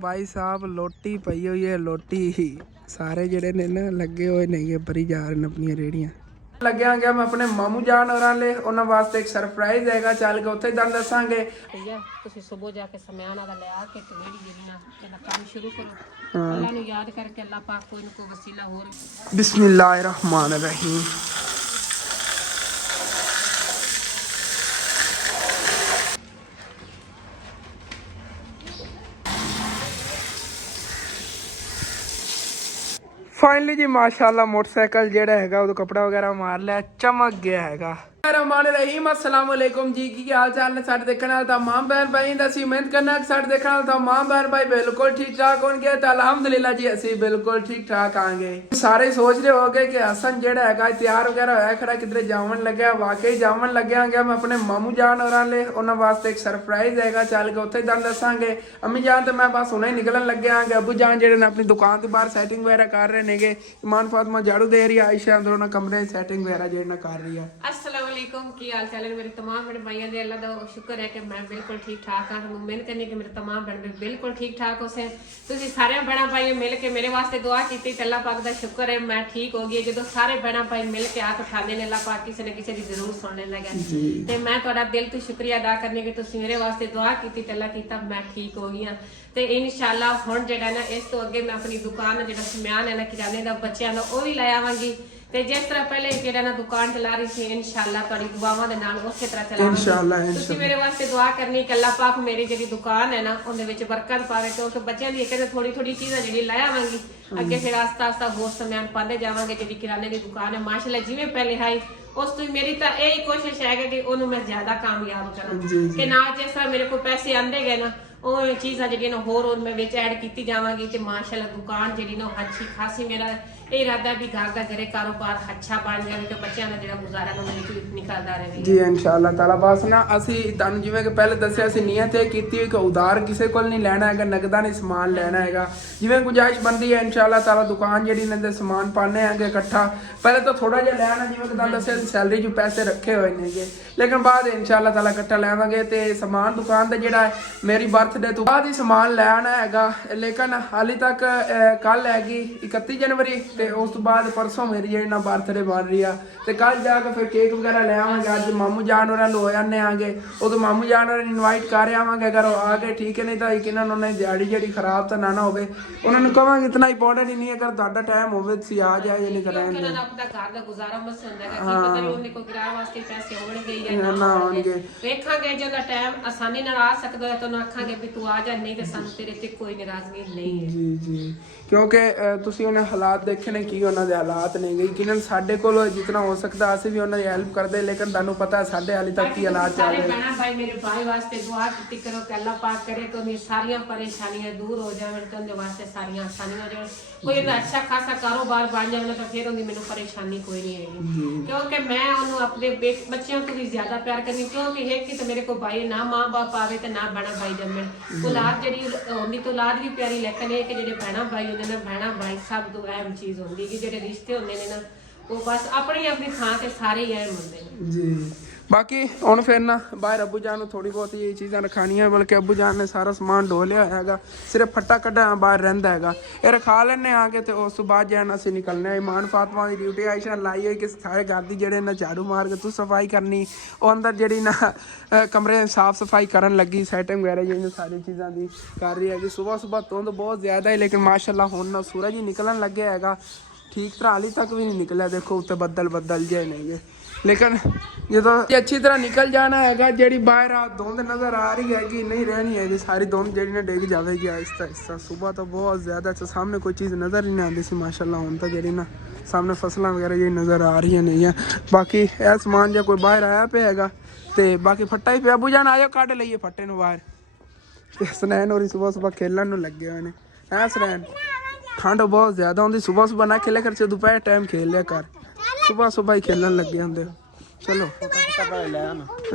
भाई साहब लोटी पई हुई है लोटी ही सारे जेडे ने ना लगे हुए नहीं भरी जा रहे अपनी रेड़ियां ਲੱਗਿਆ ਗਿਆ ਮੈਂ ਆਪਣੇ ਮਾਮੂ ਜਾਨ ਹੋਰਾਂ ਲਈ ਉਹਨਾਂ ਵਾਸਤੇ ਇੱਕ ਸਰਪ੍ਰਾਈਜ਼ ਹੈਗਾ ਚੱਲ ਕੇ ਉੱਥੇ ਦੰਦ ਦੱਸਾਂਗੇ ਭਈਆ ਤੁਸੀਂ ਸਵੇਰ ਜਾ ਕੇ ਸਮਿਆਨ ਆਦਾ ਲੈ ਆ ਕੇ ਤੇ ਮੇਰੀ ਜਿਹੜੀ ਨਾ ਇਹਦਾ ਕੰਮ ਸ਼ੁਰੂ ਕਰੋ ਅੱਲਾ ਨੂੰ ਯਾਦ ਕਰਕੇ ਅੱਲਾ ਪਾਕ ਕੋਈ ਨਾ ਕੋਈ ਵਸੀਲਾ ਹੋਰ ਬਿਸਮਿਲ੍ਲਾਹਿਰ ਰਹਿਮਾਨਿਰ ਰਹੀਮ फाइनली जी माशाल्लाह मोटरसाइकिल जेड़ा हैगा वो कपड़ा वगैरह मार लिया चमक गया हैगा रहमान रहीम अस्सलाम वालेकुम जी की हाल चाल ने साडे देखण वाले तमाम बहन भाई दी उम्मीद करना कि साडे देखण वाले तमाम बहन भाई बिल्कुल ठीक ठाक होंगे तो अल्हम्दुलिल्लाह जी असी बिल्कुल ठीक ठाक आंगे सारे सोच रहे होगे कि हसन जेड़ा हैगा तैयार वगैरह होया खड़ा किधरे जावन लग्या वाकई जावन लग्या गया मैं अपने मामू जान होरां ले उन्हां वास्ते एक सरप्राइज हैगा चल के उत्थे दंद दसांगे अम्मी जान तो मैं बस हुणे निकलन लग्या हां अबू जान जेड़े ने अपनी दुकान के बाहर सैटिंग वगैरह कर रहे नेगे ईमान फातिमा झाड़ू दे रही है आयशा अंदर उन्हां कमरे सैटिंग वगैरह जेड़े कर रही है अस्सलाम वालेकुम की हाल चाल है मेरे तमाम बड़े भाइयों दे अल्लाह दा शुक्र है कि मैं बिल्कुल ठीक ठाक हां उम्मीद करनी कि मेरे तमाम बड़े बिल्कुल ठीक ठाक हो से तुसी सारे बड़ा भाई मिल के मेरे वास्ते दुआ कीती ते अल्लाह पाक दा शुक्र है मैं ठीक हो गई जदों सारे बड़ा भाई मिल के हाथ उठाने ने अल्लाह पाक किसी ने किसी दी जरूर सुनने लगा ते मैं तुहाडा दिल तो शुक्रिया अदा करनी कि तुसी मेरे वास्ते दुआ कीती ते अल्लाह कीता मैं ठीक हो गई हां ते इंशाअल्लाह हुण जेड़ा ना इस तो अगे मैं अपनी दुकान जेड़ा समान है ना किराने दा बच्चों दा ओ भी ले आवांगी ते जिस तरह पहले जेड़ा ना दुकान चला रही थी इंशाअल्लाह तुहाडी दुआवां दे नाल उसी तरह चलावांगी इंशाअल्लाह तुसी मेरे वास्ते दुआ करनी कि अल्लाह पाक मेरी जेड़ी दुकान है ना उनदे विच बरकत पावे ते उस बच्चों दी एक थोड़ी थोड़ी चीज़ां जेड़ी ले आवांगी अगे फिर आस्ता आस्ता होर समान पांदे जावांगे जेड़ी किराने दी दुकान है माशाअल्लाह जिवें पहले है उस तो मेरी तो यही कोशिश है कि उन्होंने मैं ज्यादा कामयाब करा कि ना जिस तरह मेरे को पैसे आंदे गए ना वो चीज़ां जेह्ड़ियां ना होर मैं विच ऐड कीती जावांगी ते माशाअल्लाह दुकान जेह्ड़ी ना अच्छी खासी मेरा ये इरादा भी घर का जेह्ड़े कारोबार अच्छा बन जाए कि बच्चों का जेह्ड़ा गुजारा ना निकलदा रहे जी इंशाअल्लाह ताला बस ना असी तुहानू जिवें कि पहले दस्सिया असी नीयत ये कीती कि उधार किसी कोल नहीं लैना हैगा नगदा नहीं समान लेना हैगा जिवें गुंजाइश बनदी है इंशाअल्लाह ताला दुकान जेह्ड़ी ने समान पाने हैगे इकट्ठा पहले तो थोड़ा जिहा लैना जिवें कि तुहानू दस्सिया सैलरी जो पैसे रखे हुए नेगे लेकिन बाद इंशाअल्लाह ताला इकट्ठा लैवांगे ते समान दुकान दा जेह्ड़ा मेरी बर्थडे तो बाद ही समान लैना हैगा लेकिन हाली तक कल हैगी 31 जनवरी ते उस तो बाद परसों मेरी जेह्ड़ी ना बर्थडे बन रही है ते कल जाके फिर केक वगैरह ले आवांगे अज मामू जान होरां लो आने आगे उदों मामू जान होरां इनवाइट कर आवांगे अगर आ गए ठीक है नहीं तो यकीनन उन्हें दिहाड़ी जेह्ड़ी खराब तो ना होवे उन्होंने कहांगे इतना इंपॉर्टेंट ही नहीं है अगर तुहाडा टाइम होवे तुसीं आ जाए नहीं करांगे उन्होंने अपना घर दा गुजारा मस हुंदा है कि पता नहीं उन्हें कोई किराए वास्ते पैसे होणगे या ना होणगे वेखांगे जदा टाइम आसानी नाल आ सकदा है तो ना आखांगे भी तू आ जा नहीं ते सानू तेरे ते कोई नाराजगी नहीं है जी जी क्योंकि तुसीं उन्हें हालात देखे ने की उन्हां दे हालात ने गई किनन साडे कोल जितना हो सकदा असीं भी उन्हां दी हेल्प करदे लेकिन तुहानू पता है साडे हाली तक की हालात चल रहे हैं भाई मेरे भाई वास्ते दुआ कीती करो कि अल्लाह पाक करे तो मेरी सारी परेशानियां दूर हो जावन तो उनके वास्ते सारी आसानियां हो जावन कोई अच्छा खासा कारोबार बन जावे तो फिर उनकी मैनू परेशानी कोई नहीं हैगी क्योंकि मैं उन्होंने अपने बच्चों को भी ज्यादा प्यार करनी क्योंकि है कि तो मेरे को भाई ना माँ बाप आवे तो ना बहना भाई जम्मे औलाद जेह्ड़ी होंदी तो औलाद भी प्यारी लेकिन ये कि जेह्ड़े बहना भाई होंदे ने बहना भाई सब तो अहम चीज होंदी कि जेह्ड़े रिश्ते होंदे ने ना वो बस अपनी अपनी थां ते सारे ही अहम होंदे ने जी बाकी हुण फिर ना बाहर अबू जान थोड़ी बहुत ये चीज़ां रखानियां बल्कि अबू जान ने सारा समान ढो लिया हैगा सिर्फ फट्टा कड्ढा बाहर रहिंदा हैगा ये रखा लैने आके ते उस तो बाद जैन असीं निकलने ईमान फातिमा दी ड्यूटी आयशा लाई हुई कि सारे घर दी जेह्ड़े ना झाड़ू मार के तू सफाई करनी ओह् अंदर जेह्ड़ी ना कमरे साफ सफाई करन लगी सैटिंग वगैरह जेह्ड़ी सारी चीज़ां दी कर रही है सुबह सुबह धुंध बहुत ज़्यादा है लेकिन माशाअल्लाह हुण ना सूरज ही निकलन लगे हैगा ठीक तरह हाली तक भी नहीं निकलिया देखो उत्ते बदल बदल जे नहीं है लेकिन जो अच्छी तरह निकल जाना हैगा जेड़ी बाहर धुंध नज़र आ रही हैगी नहीं रहनी है सारी धुंध जेड़ी ना डिग जाएगी आहिस्ता आहिस्ता सुबह तो बहुत ज़्यादा सामने कोई चीज़ नज़र ही नहीं आती सी माशाल्लाह हुण तो जेड़ी ना सामने फसलां वगैरह जी नज़र आ रही नहीं है बाकी यह समान जो कोई बाहर आया पे हैगा तो बाकी फट्टा ही पे अबू जान आयो कढ़ लईए फट्टे नूं बाहर सनैन होरी सुबह सुबह खेलन नूं लगे हुए हैं है सनैन ठंड बहुत ज़्यादा होंदी सुबह सुबह ना खेले कर दोपहर टाइम खेल लिया कर सुबह सुबह ही खेलन लगे होंगे चलो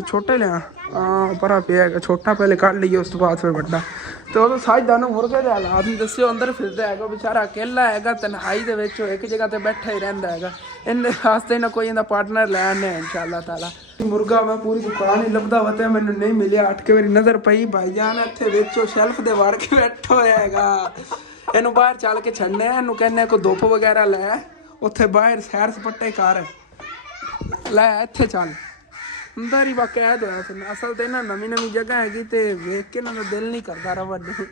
छोटे लिया हाँ पर पे छोटा पहले कढ़ लीए उस तो बाद फिर बड़ा तो वो साजदानू मुर्गे के हालात नहीं दस्यो अंदर फिरदा है बेचारा अकेला है तन्हाई एक जगह पर बैठा ही रहिंदा है इन वास्ते ना कोई इनका पार्टनर लैने इंशाअल्लाह ताला ਮੁਰਗਾ ਮੈਂ ਪੂਰੀ ਦੁਕਾਨ ਹੀ ਲੱਭਦਾ ਵਾ ਤੇ ਮੈਨੂੰ ਨਹੀਂ ਮਿਲਿਆ। 8 ਕੇ ਮੇਰੀ ਨਜ਼ਰ ਪਈ ਭਾਈਜਾਨ ਇੱਥੇ ਵਿੱਚੋਂ ਸ਼ੈਲਫ ਦੇ ਵੜ ਕੇ ਬੈਠਾ ਹੋਇਆ ਹੈਗਾ। ਇਹਨੂੰ ਬਾਹਰ ਚੱਲ ਕੇ ਛੱਡਨੇ ਆ, ਇਹਨੂੰ ਕਹਿੰਨੇ ਕੋਈ ਧੁੱਪ ਵਗੈਰਾ ਲੈ, ਉੱਥੇ ਬਾਹਰ ਸੈਰ ਸਪੱਟੇ ਕਰ ਲੈ, ਇੱਥੇ ਚੱਲ ਅੰਦਰ ਹੀ ਬਾਕਾਇਦ ਹੋਇਆ ਫਿਰ। ਅਸਲ ਤੇ ਨਾ ਨਵੀਂ ਨਵੀਂ ਜਗ੍ਹਾ ਹੈਗੀ ਤੇ ਵੇਖ ਕੇ ਨਾ ਦਿਲ ਨਹੀਂ ਕਰਦਾ ਰਵਣ ਨੂੰ,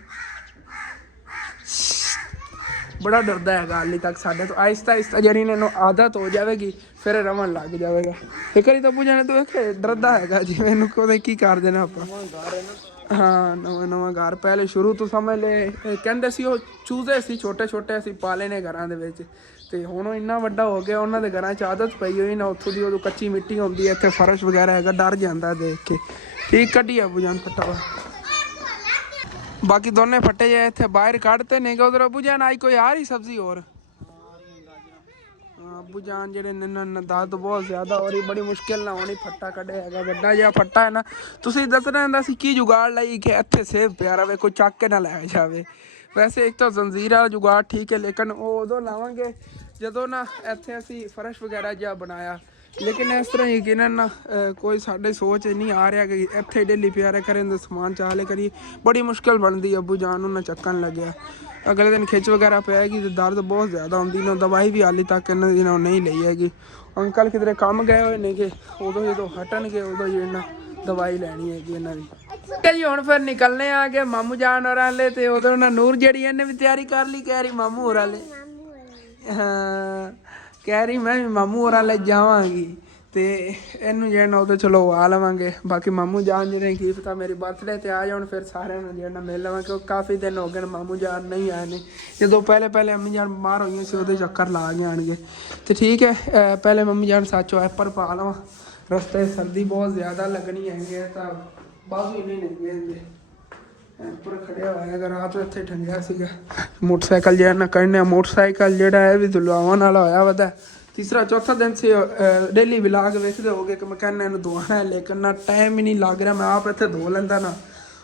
ਬੜਾ ਡਰਦਾ ਹੈਗਾ ਹਾਲੇ ਤੱਕ ਸਾਡੇ ਤੋਂ। ਆਹਿਸਤਾ ਆਹਿਸਤਾ ਜਿਹੜੀ ਇਹਨੂੰ ਆਦਤ ਹੋ ਜਾਵੇਗੀ ਫਿਰ ਰਵਣ ਲੱਗ ਜਾਵੇਗਾ। ਇੱਕ ਵਾਰੀ ਤਾਂ ਪੁੱਛਣਾ ਤੂੰ ਵੇਖੇ ਡਰਦਾ ਹੈਗਾ ਜਿਵੇਂ ਇਹਨੂੰ ਕੋਦੇ ਕੀ ਕਰ ਦੇਣਾ ਆਪਾਂ। ਹਾਂ ਨਵਾਂ ਘਰ ਪਹਿਲੇ ਸ਼ੁਰੂ ਤੋਂ ਸਮਝ ਲੈ ਕਹਿੰਦੇ ਸੀ ਉਹ ਚੂਜ਼ੇ ਸੀ ਛੋਟੇ ਛੋਟੇ ਅਸੀਂ ਪਾਲੇ ਨੇ ਘਰਾਂ ਦੇ ਵਿੱਚ, ਤੇ ਹੁਣ ਉਹ ਇੰਨਾ ਵੱਡਾ ਹੋ ਗਿਆ ਉਹਨਾਂ ਦੇ ਘਰਾਂ 'ਚ ਆਦਤ ਪਈ ਹੋਈ ਨਾ, ਉੱਥੋਂ ਦੀ ਉਦੋਂ ਕੱਚੀ ਮਿੱਟੀ ਹੁੰਦੀ ਹੈ, ਇੱਥੇ ਫਰਸ਼ ਵਗੈਰਾ ਹੈਗਾ, ਡਰ ਜਾਂਦਾ ਦੇਖ ਕੇ। ਠੀਕ ਕੱਢੀ ਅਬੂ ਜਾਨ ਫੱਟਾ ਵਾ, ਬਾਕੀ ਦੋਨੇ ਫੱਟੇ ਜੇ ਇੱਥੇ ਬਾਹਰ ਕੱਢਤੇ ਨਹੀਂ ਗਾ। ਉਧਰ ਅਬੂ ਜਾਨ ਆਈ ਕੋਈ ਆ ਰਹੀ ਸਬਜ਼ੀ ਹੋਰ अबू जान जेडे दर्द बहुत ज्यादा हो रही, बड़ी मुश्किल ना होनी। फट्टा कटे है बड़ा जहा फट्टा है ना, तुम दसना होंगे सी की जुगाड़ लाई कि इतने सेब पिया रहे कोई चक के ना लै जाए। वैसे एक तो जंजीर वाला जुगाड़ ठीक है, लेकिन वो उदों लावांगे जदों ना इत्थे असी फर्श वगैरह जिहा बनाया, लेकिन इस तरह यकीनन ना कोई साढ़े सोच नहीं आ रहा कि इत्थे डेली प्यारे करें तो समान चाले करिए, बड़ी मुश्किल बनती। अबू जान उन्हें चक्कन लग्या, अगले दिन खिच वगैरह पैगी तो दर्द बहुत ज़्यादा होंगी ना, दवाई भी हाली तक इन्होंने नहीं ली हैगी। अंकल किधरे काम गए हुए ने कि उदों जो हटन गए उदों जी दवाई लैनी हैगी इन्हों की जी। हुण फिर निकलने आ गए मामू जान और आले, तो उदों ना नूर जी इन्हें भी तैयारी कर ली, कह रही मामू होर आले, हाँ कह रही मैं भी मामू होर आले जावांगी, तो इनू जो उदो चलो आ लवांगे। बाकी मामू जान जी की पता मेरी बर्थडे ते आ जान फिर सारे जो मिल लवांगे, क्योंकि काफ़ी दिन हो गए मामू जान नहीं आए ने। जो पहले पहले अम्मी जान बाहर हुई सी उदो चक्कर ला के आएंगे, तो ठीक है पहले मम्मी जान सचो ऐपर पा लवा, रस्ते सर्दी बहुत ज़्यादा लगनी है तो बाजू नहीं निकले ऐपर खड़िया हुआ है। रात में इतने ठंडिया सीगा मोटरसाइकिल जो ना करने, मोटरसाइकिल जोड़ा है भी धुलवावन वाला होया वदा। तीसरा चौथा दिन से डेली विलाग वेखते हो गए कि मैं कहना इन्हें धोना है, लेकिन ना टाइम ही नहीं लग रहा, मैं आप इतने धो लेंदा ना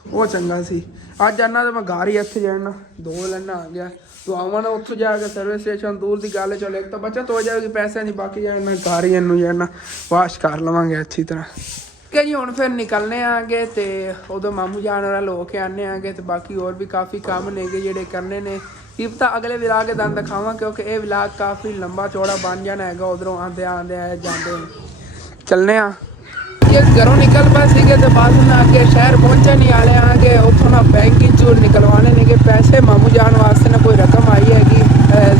वो चंगा सी। अज आना तो मैं घर ही इतने जाना धो लेना आ गया, तो आवा ना उत्थों जाके सर्विस स्टेशन दूर की गल चलो, एक तो बचत हो जाएगी पैसे की, बाकी जाना घर ही इनू जाना वाश कर लवेंगे अच्छी तरह। ठीक है जी, हुण फिर निकलने आगे तो उदों मामू जान और लो के आने आगे, तो बाकी और भी काफ़ी काम ने जेडे करने ने की पता अगले विलाग के दिन दिखावा, क्योंकि ये विलाग काफ़ी लंबा चौड़ा बन जाना है। उधरों आते आते आए जाते चलने घरों निकल पाए तो बाद में आगे शहर पहुंचे नहीं आले आगे उतों ना बैंक चूर निकलवाने ने के पैसे मामू जान वास्ते ना कोई रकम आई हैगी,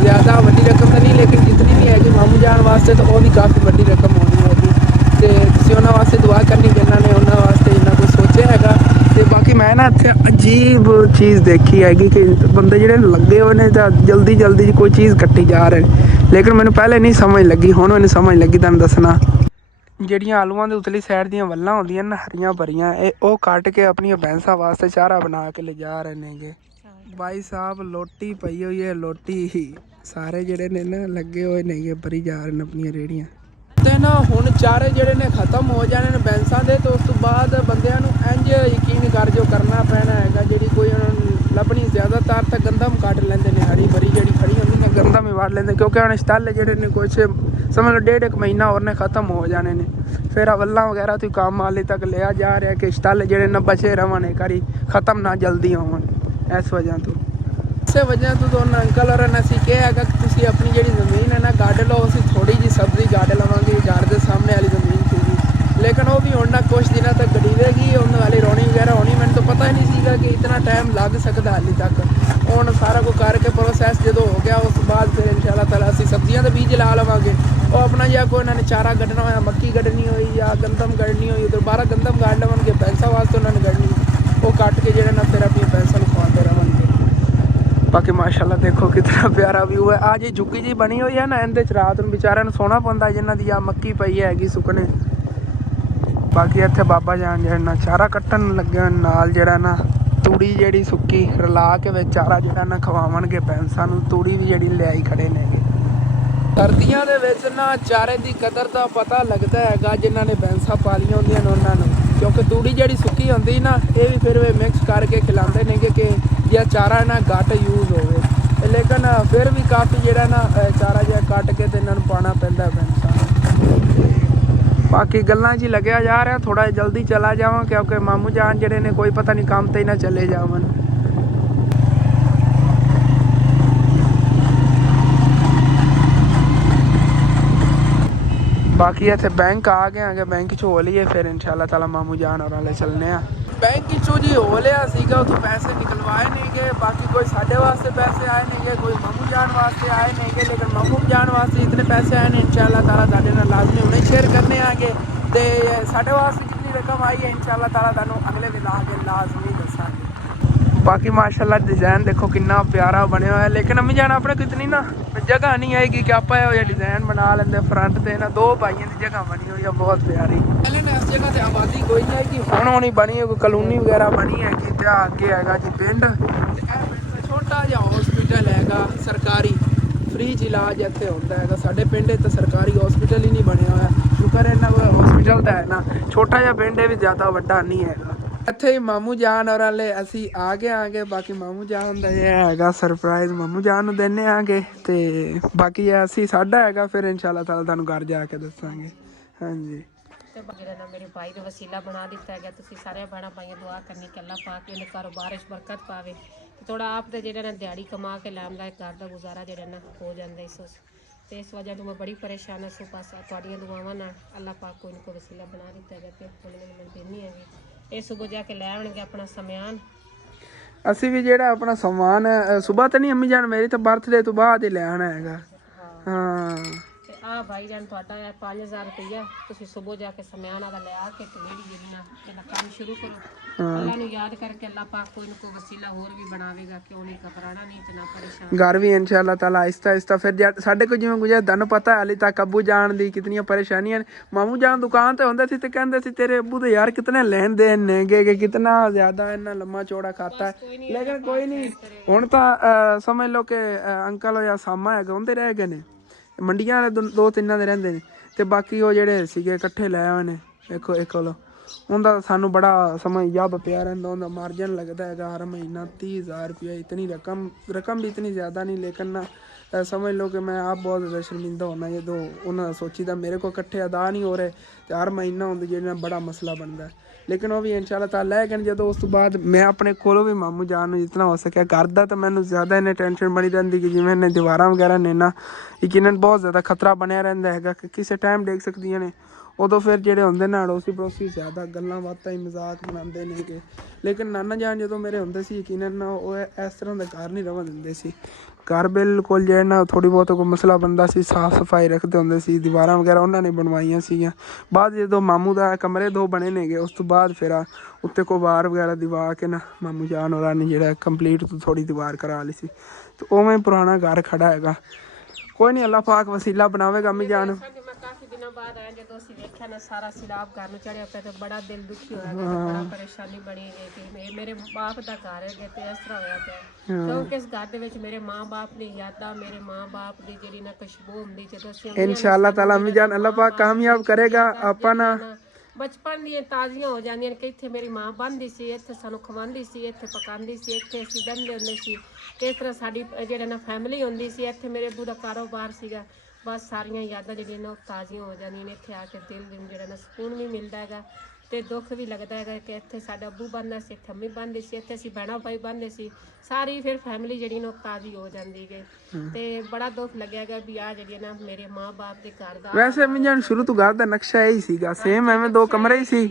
ज़्यादा वड्डी रकम तो नहीं, लेकिन जितनी भी हैगी मामू जान वास्ते तो वो भी काफ़ी वड्डी रकम होनी हैगी, तो तुसीं उन्हां वास्ते दुआ करनी कि इन्होंने उन्हां वास्ते इन्ना कुछ सोचा हैगा। तो बाकी मैं ना इत्थे अजीब चीज़ देखी हैगी कि बंदे जिहड़े लगे हुए ने जल्दी जल्दी कोई चीज़ कट्टी जा रहे हैं, लेकिन मैनूं पहले नहीं समझ लगी, हुण मैनूं समझ लगी। तुहानूं दसना ਜਿਹੜੀਆਂ ਆਲੂਆਂ ਦੇ ਉਤਲੀ ਸਾਈਡ ਦੀਆਂ ਵੱਲਾਂ ਹੁੰਦੀਆਂ ਨਾ ਹਰੀਆਂ ਭਰੀਆਂ, ਉਹ ਕੱਟ ਕੇ ਆਪਣੀਆਂ ਭੈਂਸਾਂ ਵਾਸਤੇ ਚਾਰਾ ਬਣਾ ਕੇ ਲਿਜਾ ਰਹੇ ਨੇਗੇ। ਭਾਈ ਸਾਹਿਬ ਲੋਟੀ ਪਈ ਹੋਈ ਹੈ, ਲੋਟੀ ਸਾਰੇ ਜਿਹੜੇ ਨੇ ਨਾ ਲੱਗੇ ਹੋਏ ਨੇਗੇ ਭਰੀ ਜਾ ਰਹੇ ਨੇ ਆਪਣੀਆਂ ਰੇੜੀਆਂ ਤੇ ਨਾ। ਹੁਣ ਚਾਰੇ ਜਿਹੜੇ ਨੇ ਖਤਮ ਹੋ ਜਾਣੇ ਨੇ ਭੈਂਸਾਂ ਦੇ, ਤੇ ਉਸ ਤੋਂ ਬਾਅਦ ਬੰਦਿਆਂ ਨੂੰ ਇੰਜ ਯਕੀਨ ਕਰ ਜੋ ਕਰਨਾ ਪੈਣਾ ਹੈਗਾ, ਜਿਹੜੀ ਕੋਈ ਉਹਨਾਂ ਨੂੰ ਲੱਭਣੀ ਜ਼ਿਆਦਾਤਰ ਤਾਂ ਗੰਦਮ ਕੱਢ ਲੈਂਦੇ ਨੇ, ਹਰੀ ਭਰੀ ਜਿਹੜੀ ਖੜੀ ਹੁੰਦੀ ਨਾ ਗੰਦਮ ਹੀ ਵੱਢ ਲੈਂਦੇ, ਕਿਉਂਕਿ ਹੁਣ ਸਟਾਲੇ ਜਿਹੜੇ ਨੇ ਕੁਛ समझ लो 1.5 महीना और ने ख़त्म हो जाने ने, फिर वल्ला वगैरह तो काम हाले तक लिया जा रहा है कि स्टल जेडे न बचे रहन करी ख़त्म ना जल्दी होवन। इस वजह तो उन्होंने अंकल और असी कहा है कि तुम अपनी जी जमीन है ना गढ़ लो, असी थोड़ी जी सब्जी गढ़ लवेंगे घर के सामने वाली जमीन थी, लेकिन वो भी हूँ ना कुछ दिनों तक गड़ीवेगी, उन्होंने वाली रोनी वगैरह होनी, मैंने तो पता ही नहीं सीगा कि इतना टाइम लग सकता हाली तक। हूँ सारा कुछ करके प्रोसैस जो हो गया उस बाद फिर इंशाअल्लाह ताला असी सब्जियां का बीज ला लवेंगे। वो अपना या कोई उन्होंने चारा कढ़ना होया, मक्की कढ़नी हुई या गंदम कढ़नी हुई, उधर 12 गंदम काट लवेंगे, भैंसा वास्ते उन्होंने कढ़नी, वो कट के जो ना फिर अपनी भैंसा को खवाते रहेंगे। बाकी माशाल्लाह देखो कितना प्यारा व्यू है। आज ये झुग्गी जी बनी हुई है ना, इहदे च रात में बेचारिਆਂ ਨੂੰ सोना पैंदा जिन्हां दी मक्की पई हैगी सुकने। बाकी इत्थे बाबा जान जेड़ा ना चारा कट्टन लगे नाल जेड़ा ना तूड़ी जेड़ी सुक्की रला के विच चारा जेड़ा ना खवावणगे भैंसां नूं, तूड़ी भी जेड़ी लिआई खड़े नेगे। सर्दियां दे विच ना चारे दी कदर दा पता लगदा हैगा जिन्हां ने भैंसां पालियां होंदियां ने उन्हां नूं, क्योंकि तूड़ी जेड़ी सुक्की होंदी ना ये भी फिर वे मिक्स करके खिलांदे नेगे कि जे चारा ना घट यूज़ होवे, लेकिन फिर भी काफ़ी जेड़ा ना चारा जिहा कट के ते इन्हां नूं पाना पैंदा भैंसां। ਬਾਕੀ ਗੱਲਾਂ 'ਚ ਹੀ ਲੱਗਿਆ ਜਾ ਰਿਹਾ, ਥੋੜਾ ਜਲਦੀ ਚਲਾ ਜਾਵਾਂ ਕਿਉਂਕਿ ਮਾਮੂ ਜਾਨ ਜਿਹੜੇ ਨੇ ਕੋਈ ਪਤਾ ਨਹੀਂ ਕੰਮ ਤੇ ਹੀ ਨਾ ਚਲੇ ਜਾਵਣ। बाकी इतने बैंक आ गए आगे बैंक च हो लिए फिर इंशाल्लाह ताला मामू जान और वाले चलने बैंक चो जी हो लिया सीगा तो पैसे निकलवाए नहीं गए। बाकी कोई साढ़े वास्ते पैसे आए नहीं गए, कोई मामू जान वास्ते आए नहीं गए, लेकिन मामू जान वास्ते इतने पैसे आए नहीं इंशाल्लाह ताला ताड़े नाल लाजमी उन्हें शेयर करने आगे। तो साढ़े वास्ते जितनी रकम आई है इंशाल्लाह ताला तानू अगले दिन आके लाजमी दसांगे। बाकी माशाल्लाह डिज़ाइन देखो कितना प्यारा बने हुआ है, लेकिन अम्मी जान अपने कितनी ना जगह नहीं आएगी कि आप डिज़ाइन बना लेंगे फ्रंट से ना। दो भाइयों की जगह बनी हुई है बहुत प्यारी। पहले ना इस जगह से आबादी कोई नहीं है कि हुण होनी बनी है, कोई कॉलोनी वगैरह बनी है कि अगे हैगा जी पिंड छोटा जिहा हॉस्पिटल हैगा सरकारी, फ्री इलाज इत्थे होंदा हैगा। साडे पिंड तो सरकारी हॉस्पिटल ही नहीं बने हुआ है, शुक्र है इन्ना हॉस्पिटल तो है ना, छोटा जिहा पिंड है भी ज़्यादा वड्डा नहीं हैगा। ਇੱਥੇ ਹੀ ਮਾਮੂ ਜਾਨ ਔਰ ਵਾਲੇ ਅਸੀਂ ਆ ਗਏ ਬਾਕੀ ਮਾਮੂ ਜਾਨ ਦਾ ਇਹ ਹੈਗਾ ਸਰਪ੍ਰਾਈਜ਼ ਮਾਮੂ ਜਾਨ ਨੂੰ ਦੇਣੇ ਆਗੇ ਤੇ ਬਾਕੀ ਅਸੀਂ ਸਾਡਾ ਹੈਗਾ ਫਿਰ ਇਨਸ਼ਾਅੱਲਾ ਤਾਲਾ ਤੁਹਾਨੂੰ ਘਰ ਜਾ ਕੇ ਦੱਸਾਂਗੇ। ਹਾਂਜੀ ਤੇ ਜਿਹੜਾ ਨਾ ਮੇਰੇ ਭਾਈ ਦਾ ਵਸੀਲਾ ਬਣਾ ਦਿੱਤਾ ਹੈਗਾ, ਤੁਸੀਂ ਸਾਰੇ ਭੈਣਾਂ ਭਾਈਆਂ ਦੁਆ ਕਰਨੀ ਕਿ ਅੱਲਾਹ ਪਾਕ ਇਹਨੇ ਕਾਰੋਬਾਰ 'ਚ ਬਰਕਤ ਪਾਵੇ ਤੇ ਥੋੜਾ ਆਪ ਤੇ ਜਿਹੜਾ ਨਾ ਦਿਹਾੜੀ ਕਮਾ ਕੇ ਲੈਂਦਾ ਘਰ ਦਾ ਗੁਜ਼ਾਰਾ ਜਿਹੜਾ ਨਾ ਹੋ ਜਾਂਦਾ ਤੇ ਇਸ ਵਜ੍ਹਾ ਤੋਂ ਮੈਂ ਬੜੀ ਪਰੇਸ਼ਾਨ ਹਾਂ। ਸੋ ਪਾਸ ਤੁਹਾਡੀਆਂ ਦੁਆਵਾਂ ਨਾਲ ਅੱਲਾਹ ਪਾਕ ਕੋਈ ਇਨਕੋ ਵਸੀਲਾ ਬਣਾ ਦਿੱਤਾ ਹੈਗਾ ਤੇ ਹੁਣ ਮੈਨੂੰ ਦੇਣੀ ਹੈਗੀ। ਇਹ ਸੁਬਹ ਜਾ ਕੇ ਲੈ ਆਉਣਗੇ ਆਪਣਾ ਸਮਾਨ। ਅਸੀਂ ਵੀ ਜਿਹੜਾ ਆਪਣਾ ਸਮਾਨ ਸਵੇਰ ਤਾਂ ਨਹੀਂ ਅੰਮੀ ਜਾਨ ਮੇਰੀ ਤਾਂ ਬਰਥਡੇ ਤੋਂ ਬਾਅਦ ਹੀ ਲੈ ਆਉਣਾ ਹੈਗਾ। ਹਾਂ ਤੇ ਆ ਭਾਈ ਜਾਨ ਤੁਹਾਡਾ 5000 ਰੁਪਇਆ ਤੁਸੀਂ ਸਵੇਰ ਜਾ ਕੇ ਸਮਾਨ ਆਦਾ ਲੈ ਆ ਕੇ ਤੇ ਮੇਰੀ ਜਿਹੜੀ ਨਾ ਇਹਦਾ ਕੰਮ ਸ਼ੁਰੂ ਕਰੋ। ਅੱਲਾਹ ਨੂੰ ਯਾਦ ਕਰਕੇ ਅੱਲਾਹ ਪਾਕ ਕੋਈ ਨਾ ਕੋਈ ਵਸੀਲਾ ਹੋਰ ਵੀ ਬਣਾਵੇਗਾ, ਕਿਉਂ ਨਹੀਂ ਘਬਰਾਣਾ ਨਹੀਂ ਤੇ ਨਾ ਪਰੇਸ਼ਾਨ। ਘਰ ਵੀ ਇਨਸ਼ਾਅੱਲਾ ਤਾਲਾ ਆਹਿਸਤਾ ਆਹਿਸਤਾ ਫਿਰ ਸਾਡੇ ਕੋਲ ਜਿਵੇਂ ਗੁਜਰ ਤੁਹਾਨੂੰ ਪਤਾ ਹਾਲੇ ਤੱਕ ਅੱਬੂ ਜਾਨ ਦੀ ਕਿਤਨੀਆਂ ਪਰੇਸ਼ਾਨੀਆਂ ਨੇ। ਮਾਮੂ ਜਾਨ ਦੁਕਾਨ ਤੇ ਹੁੰਦੇ ਸੀ ਤੇ ਕਹਿੰਦੇ ਸੀ ਤੇਰੇ ਅੱਬੂ ਦੇ ਯਾਰ ਕਿਤਨੇ ਲੈਣ ਦੇਣ ਨੇਗੇ ਕਿ ਕਿਤਨਾ ਜ਼ਿਆਦਾ ਇੰਨਾ ਲੰਮਾ ਚੌੜਾ ਖਾਤਾ ਹੈ, ਲੇਕਿਨ ਕੋਈ ਨਹੀਂ ਹੁਣ ਤਾਂ ਸਮਝ ਲਓ ਕਿ ਅੰਕਲ ਜਾਂ ਸਾਮਾ ਹੈਗਾ ਉਹਦੇ ਰਹਿ ਗਏ ਨੇ, ਮੰਡੀਆਂ ਵਾਲੇ ਦੋ ਤਿੰਨਾਂ ਦੇ ਰਹਿੰਦੇ ਨੇ ਤੇ ਬਾਕੀ ਉਹ ਜਿਹੜੇ ਸੀਗੇ ਇਕੱਠੇ ਲੈ ਆਏ ਨੇ ਦੇਖੋ ਇੱਕ ਕੋਲੋਂ ਉਹਦਾ ਸਾਨੂੰ ਬੜਾ ਸਮਝ ਯਾਦ ਪਿਆ ਰਹਿੰਦਾ। ਉਹਦਾ ਮਾਰਜਨ ਲੱਗਦਾ ਹੈਗਾ ਹਰ ਮਹੀਨਾ 30,000 ਰੁਪਇਆ। ਇਤਨੀ ਰਕਮ ਵੀ ਇਤਨੀ ਜ਼ਿਆਦਾ ਨਹੀਂ, ਲੇਕਿਨ ਨਾ ਸਮਝ ਲਓ ਕਿ ਮੈਂ ਆਪ ਬਹੁਤ ਜ਼ਿਆਦਾ ਸ਼ਰਮਿੰਦਾ ਹੋਣਾ ਜਦੋਂ ਉਹਨਾਂ ਸੋਚੀਦਾ ਮੇਰੇ ਕੋਲ ਇਕੱਠੇ ਅਦਾ ਨਹੀਂ ਹੋ ਰਹੇ ਤੇ ਹਰ ਮਹੀਨਾ ਹੁੰਦੀ ਜਿਹਦੇ ਨਾਲ ਬੜਾ ਮਸਲਾ ਬਣਦਾ। ਲੇਕਿਨ ਉਹ ਵੀ ਇਨਸ਼ਾਅੱਲਾ ਤਾਲਾ ਲੈ ਕੇ ਜਦੋਂ ਉਸ ਤੋਂ ਬਾਅਦ ਮੈਂ ਆਪਣੇ ਕੋਲੋਂ ਵੀ ਮਾਮੂ ਜਾਨ ਨੂੰ ਜਿਤਨਾ ਹੋ ਸਕਿਆ ਕਰਦਾ ਤਾਂ ਮੈਨੂੰ ਜ਼ਿਆਦਾ ਇਹਨੇ ਟੈਨਸ਼ਨ ਬਣੀ ਰਹਿੰਦੀ ਕਿ ਜਿਵੇਂ ਇਹਨੇ ਦੀਵਾਰਾਂ ਵਗੈਰਾ ਨੇ ਨਾ ਯਕੀਨਨ ਬਹੁਤ ਜ਼ਿਆਦਾ ਖਤਰਾ ਬਣਿਆ ਰਹਿੰਦਾ ਹੈਗਾ ਕਿ ਕਿਸੇ ਟਾਈਮ ਡਿੱਗ ਸਕਦੀਆਂ ਨੇ। ਉਦੋਂ ਫਿਰ ਜਿਹੜੇ ਹੁੰਦੇ ਨਾ ਅੜੋਸੀ ਪੜੋਸੀ ਜ਼ਿਆਦਾ ਗੱਲਾਂ ਬਾਤਾਂ ਹੀ ਮਜ਼ਾਕ ਬਣਾਉਂਦੇ ਨੇ ਕਿ, ਲੇਕਿਨ ਨਾਨਾ ਜਾਨ ਜਦੋਂ ਮੇਰੇ ਹੁੰਦੇ ਸੀ ਯਕੀਨਨ ਉਹ ਇਸ ਤਰ੍ਹਾਂ ਦਾ ਘਰ ਨਹੀਂ ਰਹਿਣ ਦਿੰਦੇ ਸੀ। ਘਰ ਬਿਲਕੁਲ ਜਿਹੜਾ ਨਾ ਥੋੜ੍ਹੀ ਬਹੁਤ ਕੋਈ ਮਸਲਾ ਬਣਦਾ ਸੀ ਸਾਫ਼ ਸਫਾਈ ਰੱਖਦੇ ਹੁੰਦੇ ਸੀ, ਦੀਵਾਰਾਂ ਵਗੈਰਾ ਉਹਨਾਂ ਨੇ ਬਣਵਾਈਆਂ ਸੀਗੀਆਂ। ਬਾਅਦ ਜਦੋਂ ਮਾਮੂ ਦਾ ਕਮਰੇ 2 ਬਣੇ ਨੇਗੇ ਉਸ ਤੋਂ ਬਾਅਦ ਫਿਰ ਉੱਤੇ ਕੋਬਾਰ ਵਗੈਰਾ ਦਿਵਾ ਕੇ ਨਾ ਮਾਮੂ ਜਾਨ ਹੋਰਾਂ ਨੇ ਜਿਹੜਾ ਕੰਪਲੀਟ ਤੋਂ ਥੋੜ੍ਹੀ ਦੀਵਾਰ ਕਰਾ ਲਈ ਸੀ ਤੇ ਉਵੇਂ ਪੁਰਾਣਾ ਘਰ ਖੜਾ ਹੈਗਾ। ਕੋਈ ਨਹੀਂ ਅੱਲਾਹ ਪਾਕ ਵਸੀਲਾ ਬਣਾਵੇਗਾ ਅੰਮੀ ਜਾਨ। ਕਾਫੀ ਦਿਨਾਂ ਬਾਅਦ ਆਇਆ ਜਦੋਂ ਅਸੀਂ ਵੇਖਿਆ ਨਾ ਸਾਰਾ ਸਿਲਾਬ ਘਰ ਨੂੰ ਚੜਿਆ ਪਿਆ ਤੇ ਬੜਾ ਦਿਲ ਦੁਖੀ ਹੋਇਆ ਗਿਆ, ਬੜਾ ਪਰੇਸ਼ਾਨੀ ਬਣੀ ਗਈ ਕਿ ਮੇਰੇ ਬਾਪ ਦਾ ਘਰ ਹੈ ਤੇ ਇਸ ਤਰ੍ਹਾਂ ਹੋਇਆ ਪਿਆ ਕਿਉਂਕਿ ਇਸ ਘਰ ਦੇ ਵਿੱਚ ਮੇਰੇ ਮਾਂ-ਬਾਪ ਦੀ ਯਾਦਾਂ, ਮੇਰੇ ਮਾਂ-ਬਾਪ ਦੀ ਜਿਹੜੀ ਨਾ ਖੁਸ਼ਬੂ ਹੁੰਦੀ ਜਦੋਂ ਅਸੀਂ ਇਨਸ਼ਾਅੱਲਾ ਤਾਲਾ ਅੰਮੀ ਜਾਨ ਅੱਲਾਹ ਪਾਕ ਕਾਮਯਾਬ ਕਰੇਗਾ। ਆਪਾਂ ਨਾ ਬਚਪਨ ਦੀਆਂ ਤਾਜ਼ੀਆਂ ਹੋ ਜਾਂਦੀਆਂ ਨੇ ਕਿ ਇੱਥੇ ਮੇਰੀ ਮਾਂ ਬੰਨ੍ਹਦੀ ਸੀ, ਇੱਥੇ ਸਾਨੂੰ ਖਵਾਉਂਦੀ ਸੀ, ਇੱਥੇ ਪਕਾਉਂਦੀ ਸੀ, ਇੱਥੇ ਅਸੀਂ ਬਹਿੰਦੇ ਹੁੰਦੇ ਸੀ, ਕਿਸ ਤਰ੍ਹਾਂ ਸਾਡੀ ਜਿਹੜਾ ਨਾ ਫੈਮਿਲੀ ਹੁੰਦੀ ਸੀ, ਇੱਥੇ ਮੇਰੇ ਅੱਬੂ ਦਾ ਕਾਰੋਬਾਰ ਸੀਗਾ। ਬਸ ਸਾਰੀਆਂ ਯਾਦਾਂ ਜਿਹੜੀਆਂ ਨੇ ਉਹ ਤਾਜ਼ੀਆਂ ਹੋ ਜਾਂਦੀਆਂ ਨੇ। ਇੱਥੇ ਆ ਕੇ ਦਿਲ ਨੂੰ ਜਿਹੜਾ ਨਾ ਸਕੂਨ ਵੀ ਮਿਲਦਾ ਹੈਗਾ ਤੇ ਦੁੱਖ ਵੀ ਲੱਗਦਾ ਹੈਗਾ ਕਿ ਇੱਥੇ ਸਾਡਾ ਅੱਬੂ ਬੰਨ੍ਹਦਾ ਸੀ, ਇੱਥੇ ਅੰਮੀ ਬੰਨ੍ਹਦੀ ਸੀ, ਇੱਥੇ ਅਸੀਂ ਭੈਣਾਂ ਭਾਈ ਬੰਨ੍ਹਦੇ ਸੀ, ਸਾਰੀ ਫਿਰ ਫੈਮਿਲੀ ਜਿਹੜੀ ਨਾ ਉਹ ਤਾਜ਼ੀ ਹੋ ਜਾਂਦੀ ਗਈ ਤੇ ਬੜਾ ਦੁੱਖ ਲੱਗਿਆਗਾ ਵੀ ਆ ਜਿਹੜੀ ਨਾ ਮੇਰੇ ਮਾਂ-ਬਾਪ ਦੇ ਘਰ ਦਾ। ਵੈਸੇ ਅੰਮੀ ਜਾਨ ਸ਼ੁਰੂ ਤੋਂ ਘਰ ਦਾ ਨਕਸ਼ਾ ਇਹੀ ਸੀਗਾ ਸੇਮ, ਐਵੇਂ 2 ਕਮਰੇ ਹੀ ਸੀ,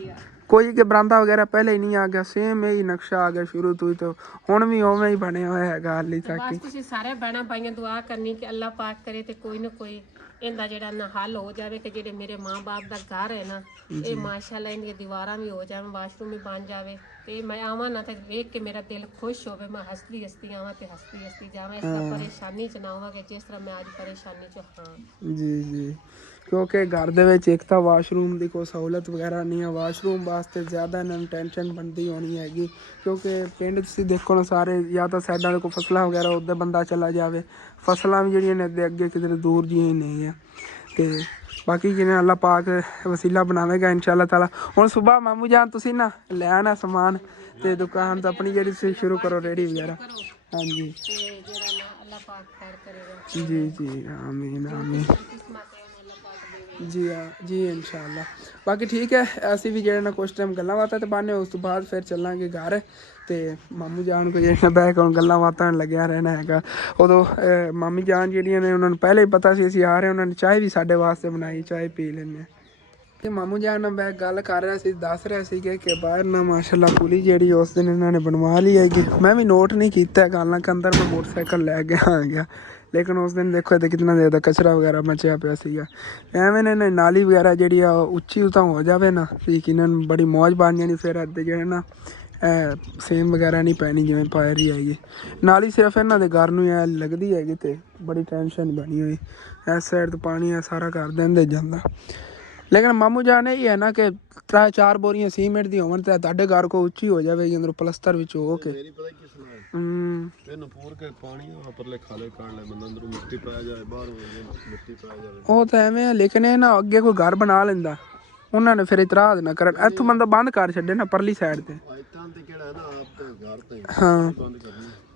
ਕੋਈ ਕਿ ਬਰਾਂਦਾ ਵਗੈਰਾ ਪਹਿਲੇ ਹੀ ਨਹੀਂ ਆ ਗਿਆ, ਸੇਮ ਇਹੀ ਨਕਸ਼ਾ ਆ ਗਿਆ ਸ਼ੁਰੂ ਤੋਂ ਹੀ ਤੇ ਹੁਣ ਵੀ ਉਵੇਂ ਹੀ ਬਣਿਆ ਹੋਇਆ ਹੈਗਾ ਹਾਲੇ ਤੱਕ। ਬਸ ਤੁਸੀਂ ਸਾਰੇ ਭੈਣਾਂ ਭਾਈਆਂ ਦੁਆ ਕਰਨੀ ਕਿ ਅੱਲਾਹ ਪਾਕ ਕਰੇ ਤੇ ਕੋਈ ਨਾ ਕੋਈ ਇਹਦਾ ਜਿਹੜਾ ਨਾ ਹੱਲ ਹੋ ਜਾਵੇ ਕਿ ਜਿਹੜੇ ਮੇਰੇ ਮਾਂ-ਬਾਪ ਦਾ ਘਰ ਹੈ ਨਾ ਇਹ ਮਾਸ਼ਾਅੱਲਾ ਇਹਦੀਆਂ ਦੀਵਾਰਾਂ ਵੀ ਹੋ ਜਾਣ, ਵਾਸ਼ਰੂਮ ਵੀ ਬਣ ਜਾਵੇ ਤੇ ਮੈਂ ਆਵਾਂ ਨਾ ਤੇ ਵੇਖ ਕੇ ਮੇਰਾ ਦਿਲ ਖੁਸ਼ ਹੋਵੇ, ਮੈਂ ਹੱਸਦੀ ਹੱਸਦੀ ਆਵਾਂ ਤੇ ਹੱਸਦੀ ਹੱਸਦੀ ਜਾਵਾਂ। ਇਸ ਤਰ੍ਹਾਂ ਪਰੇਸ਼ਾਨੀ ਚ ਨਾ ਆਵਾਂਗੇ ਜਿਸ ਤਰ੍ਹਾਂ ਮੈਂ ਅੱਜ ਪਰੇਸ਼ਾਨੀ ਚ ਹਾਂ। ਜੀ ਕਿਉਂਕਿ ਘਰ ਦੇ ਵਿੱਚ ਇੱਕ ਤਾਂ ਵਾਸ਼ਰੂਮ ਦੀ ਕੋਈ ਸਹੂਲਤ ਵਗੈਰਾ ਨਹੀਂ ਹੈ, ਵਾਸ਼ਰੂਮ ਵਾਸਤੇ ਜ਼ਿਆਦਾ ਇਹਨਾਂ ਨੂੰ ਟੈਨਸ਼ਨ ਬਣਦੀ ਹੋਣੀ ਹੈਗੀ ਕਿਉਂਕਿ ਪਿੰਡ ਤੁਸੀਂ ਦੇਖੋ ਨਾ ਸਾਰੇ ਜਾਂ ਤਾਂ ਸਾਈਡਾਂ ਦੇ ਕੋਈ ਫਸਲਾਂ ਵਗੈਰਾ ਉੱਧਰ ਬੰਦਾ ਚਲਾ ਜਾਵੇ, ਫਸਲਾਂ ਵੀ ਜਿਹੜੀਆਂ ਨੇ ਅੱਗੇ ਕਿਧਰੇ ਦੂਰ ਜਿਹੀਆਂ ਨਹੀਂ ਹੈ ਤੇ ਬਾਕੀ ਜਿਵੇਂ ਅੱਲਾਹ ਪਾਕ ਵਸੀਲਾ ਬਣਾਵੇਗਾ ਇਨਸ਼ਾਅੱਲਾ ਤਾਲਾ। ਹੁਣ ਸੁਬਾਹ ਮਾਮੂ ਜਾਨ ਤੁਸੀਂ ਨਾ ਲੈ ਆਣਾ ਸਮਾਨ ਤੇ ਦੁਕਾਨ ਤਾਂ ਆਪਣੀ ਜਿਹੜੀ ਤੁਸੀਂ ਸ਼ੁਰੂ ਕਰੋ ਰੇਹੜੀ ਵਗੈਰਾ। ਹਾਂਜੀ ਤੇ ਜਿਹੜਾ ਨਾ ਅੱਲਾਹ ਪਾਕ ਖੈਰ ਕਰੇਗਾ। ਜੀ ਆਮੀਨ ਆਮੀਨ। ਜੀ ਹਾਂ ਜੀ ਇਨਸ਼ਾਅੱਲਾ। ਬਾਕੀ ਠੀਕ ਹੈ, ਅਸੀਂ ਵੀ ਜਿਹੜੇ ਨਾਲ ਕੁਛ ਟਾਈਮ ਗੱਲਾਂ ਬਾਤਾਂ ਤੇ ਬਾਨੇ, ਉਸ ਤੋਂ ਬਾਅਦ ਫਿਰ ਚੱਲਾਂਗੇ ਘਰ। ਤੇ ਮਾਮੂ ਜਾਨ ਕੋ ਜਿਹੜਾ ਬਹਿ ਕੇ ਹੁਣ ਗੱਲਾਂ ਬਾਤਾਂ ਲੱਗਿਆ ਰਹਿਣਾ ਹੈਗਾ। ਉਦੋਂ ਮਾਮੀ ਜਾਨ ਜਿਹੜੀਆਂ ਨੇ ਉਹਨਾਂ ਨੂੰ ਪਹਿਲੇ ਹੀ ਪਤਾ ਸੀ ਅਸੀਂ ਆ ਰਹੇ, ਉਹਨਾਂ ਨੇ ਚਾਹ ਵੀ ਸਾਡੇ ਵਾਸਤੇ ਬਣਾਈ, ਚਾਹ ਪੀ ਲੈਂਦੇ ਹਾਂ। ਤੇ ਮਾਮੂ ਜਾਨ ਨਾਲ ਮੈਂ ਗੱਲ ਕਰ ਰਿਹਾ ਸੀ, ਦੱਸ ਰਿਹਾ ਸੀ ਕਿ ਬਾਹਰ ਨਾ ਮਾਸ਼ਾਅੱਲਾ ਪੁਲੀ ਜਿਹੜੀ ਉਸ ਦਿਨ ਇਹਨਾਂ ਨੇ ਬਣਵਾ ਲਈ ਹੈਗੀ। ਮੈਂ ਵੀ ਨੋਟ ਨਹੀਂ ਕੀਤਾ ਗੱਲ ਨਾ, ਅੰਦਰ ਮੈਂ ਮੋਟਰਸਾਈਕਲ ਲੈ ਕੇ ਆ ਗਿਆ, ਲੇਕਿਨ ਉਸ ਦਿਨ ਦੇਖੋ ਇੱਥੇ ਕਿਤਨਾ ਜ਼ਿਆਦਾ ਕਚਰਾ ਵਗੈਰਾ ਮਚਿਆ ਪਿਆ ਸੀਗਾ। ਐਵੇਂ ਨੇ ਨਾਲੀ ਵਗੈਰਾ ਜਿਹੜੀ ਆ ਉੱਚੀ ਤਾਂ ਹੋ ਜਾਵੇ ਨਾ, ਯਕੀਨਨ ਬੜੀ ਮੌਜ ਬਣ ਜਾਣੀ। ਫਿਰ ਅੱਧੇ ਜਿਹੜੇ ਨਾ ਸੇਮ ਵਗੈਰਾ ਨਹੀਂ ਪੈਣੀ ਜਿਵੇਂ ਪਾ ਰਹੀ ਹੈਗੀ ਨਾਲੀ, ਸਿਰਫ ਇਹਨਾਂ ਦੇ ਘਰ ਨੂੰ ਐ ਲੱਗਦੀ ਹੈਗੀ ਤੇ ਬੜੀ ਟੈਨਸ਼ਨ ਬਣੀ ਹੋਈ। ਇਸ ਸਾਈਡ ਤੋਂ ਪਾਣੀ ਆ ਸਾਰਾ ਕਰ ਦਿੰਦੇ ਜਾਂਦਾ। ਲੇਕਿਨ ਮਾਮੂ ਜਾਨ ਇਹ ਹੈ ਨਾ ਕਿ 3-4 ਬੋਰੀਆਂ ਸੀਮੈਂਟ ਦੀ ਹੋਣ ਤੇ ਤੁਹਾਡੇ ਘਰ ਕੋ ਉੱਚੀ ਹੋ ਜਾਵੇਗੀ ਅੰਦਰੋਂ ਪਲਸਤਰ ਵਿੱਚ ਹੋ ਕੇ। ਇਹਨੂੰ ਪੂਰ ਕੇ ਪਾਣੀ ਪਰਲੇ ਖਾਲੇ ਕਰ ਲੈ ਬੰਦਾ, ਅੰਦਰੋਂ ਮਿੱਟੀ ਪੈ ਜਾਏ, ਬਾਹਰ ਮਿੱਟੀ ਪੈ ਜਾਵੇ। ਉਹ ਤਾਂ ਐਵੇਂ ਹੈ, ਲੇਕਿਨ ਇਹ ਨਾ ਅੱਗੇ ਕੋਈ ਘਰ ਬਣਾ ਲੈਂਦਾ, ਉਹਨਾਂ ਨੇ ਫਿਰ ਇਤਰਾਜ਼ ਨਾ ਕਰਨ। ਇੱਥੋਂ ਬੰਦਾ ਬੰਦ ਕਰ ਛੱਡੇ ਨਾ ਪਰਲੀ ਸਾਈਡ ਤੇ। ਹਾਂ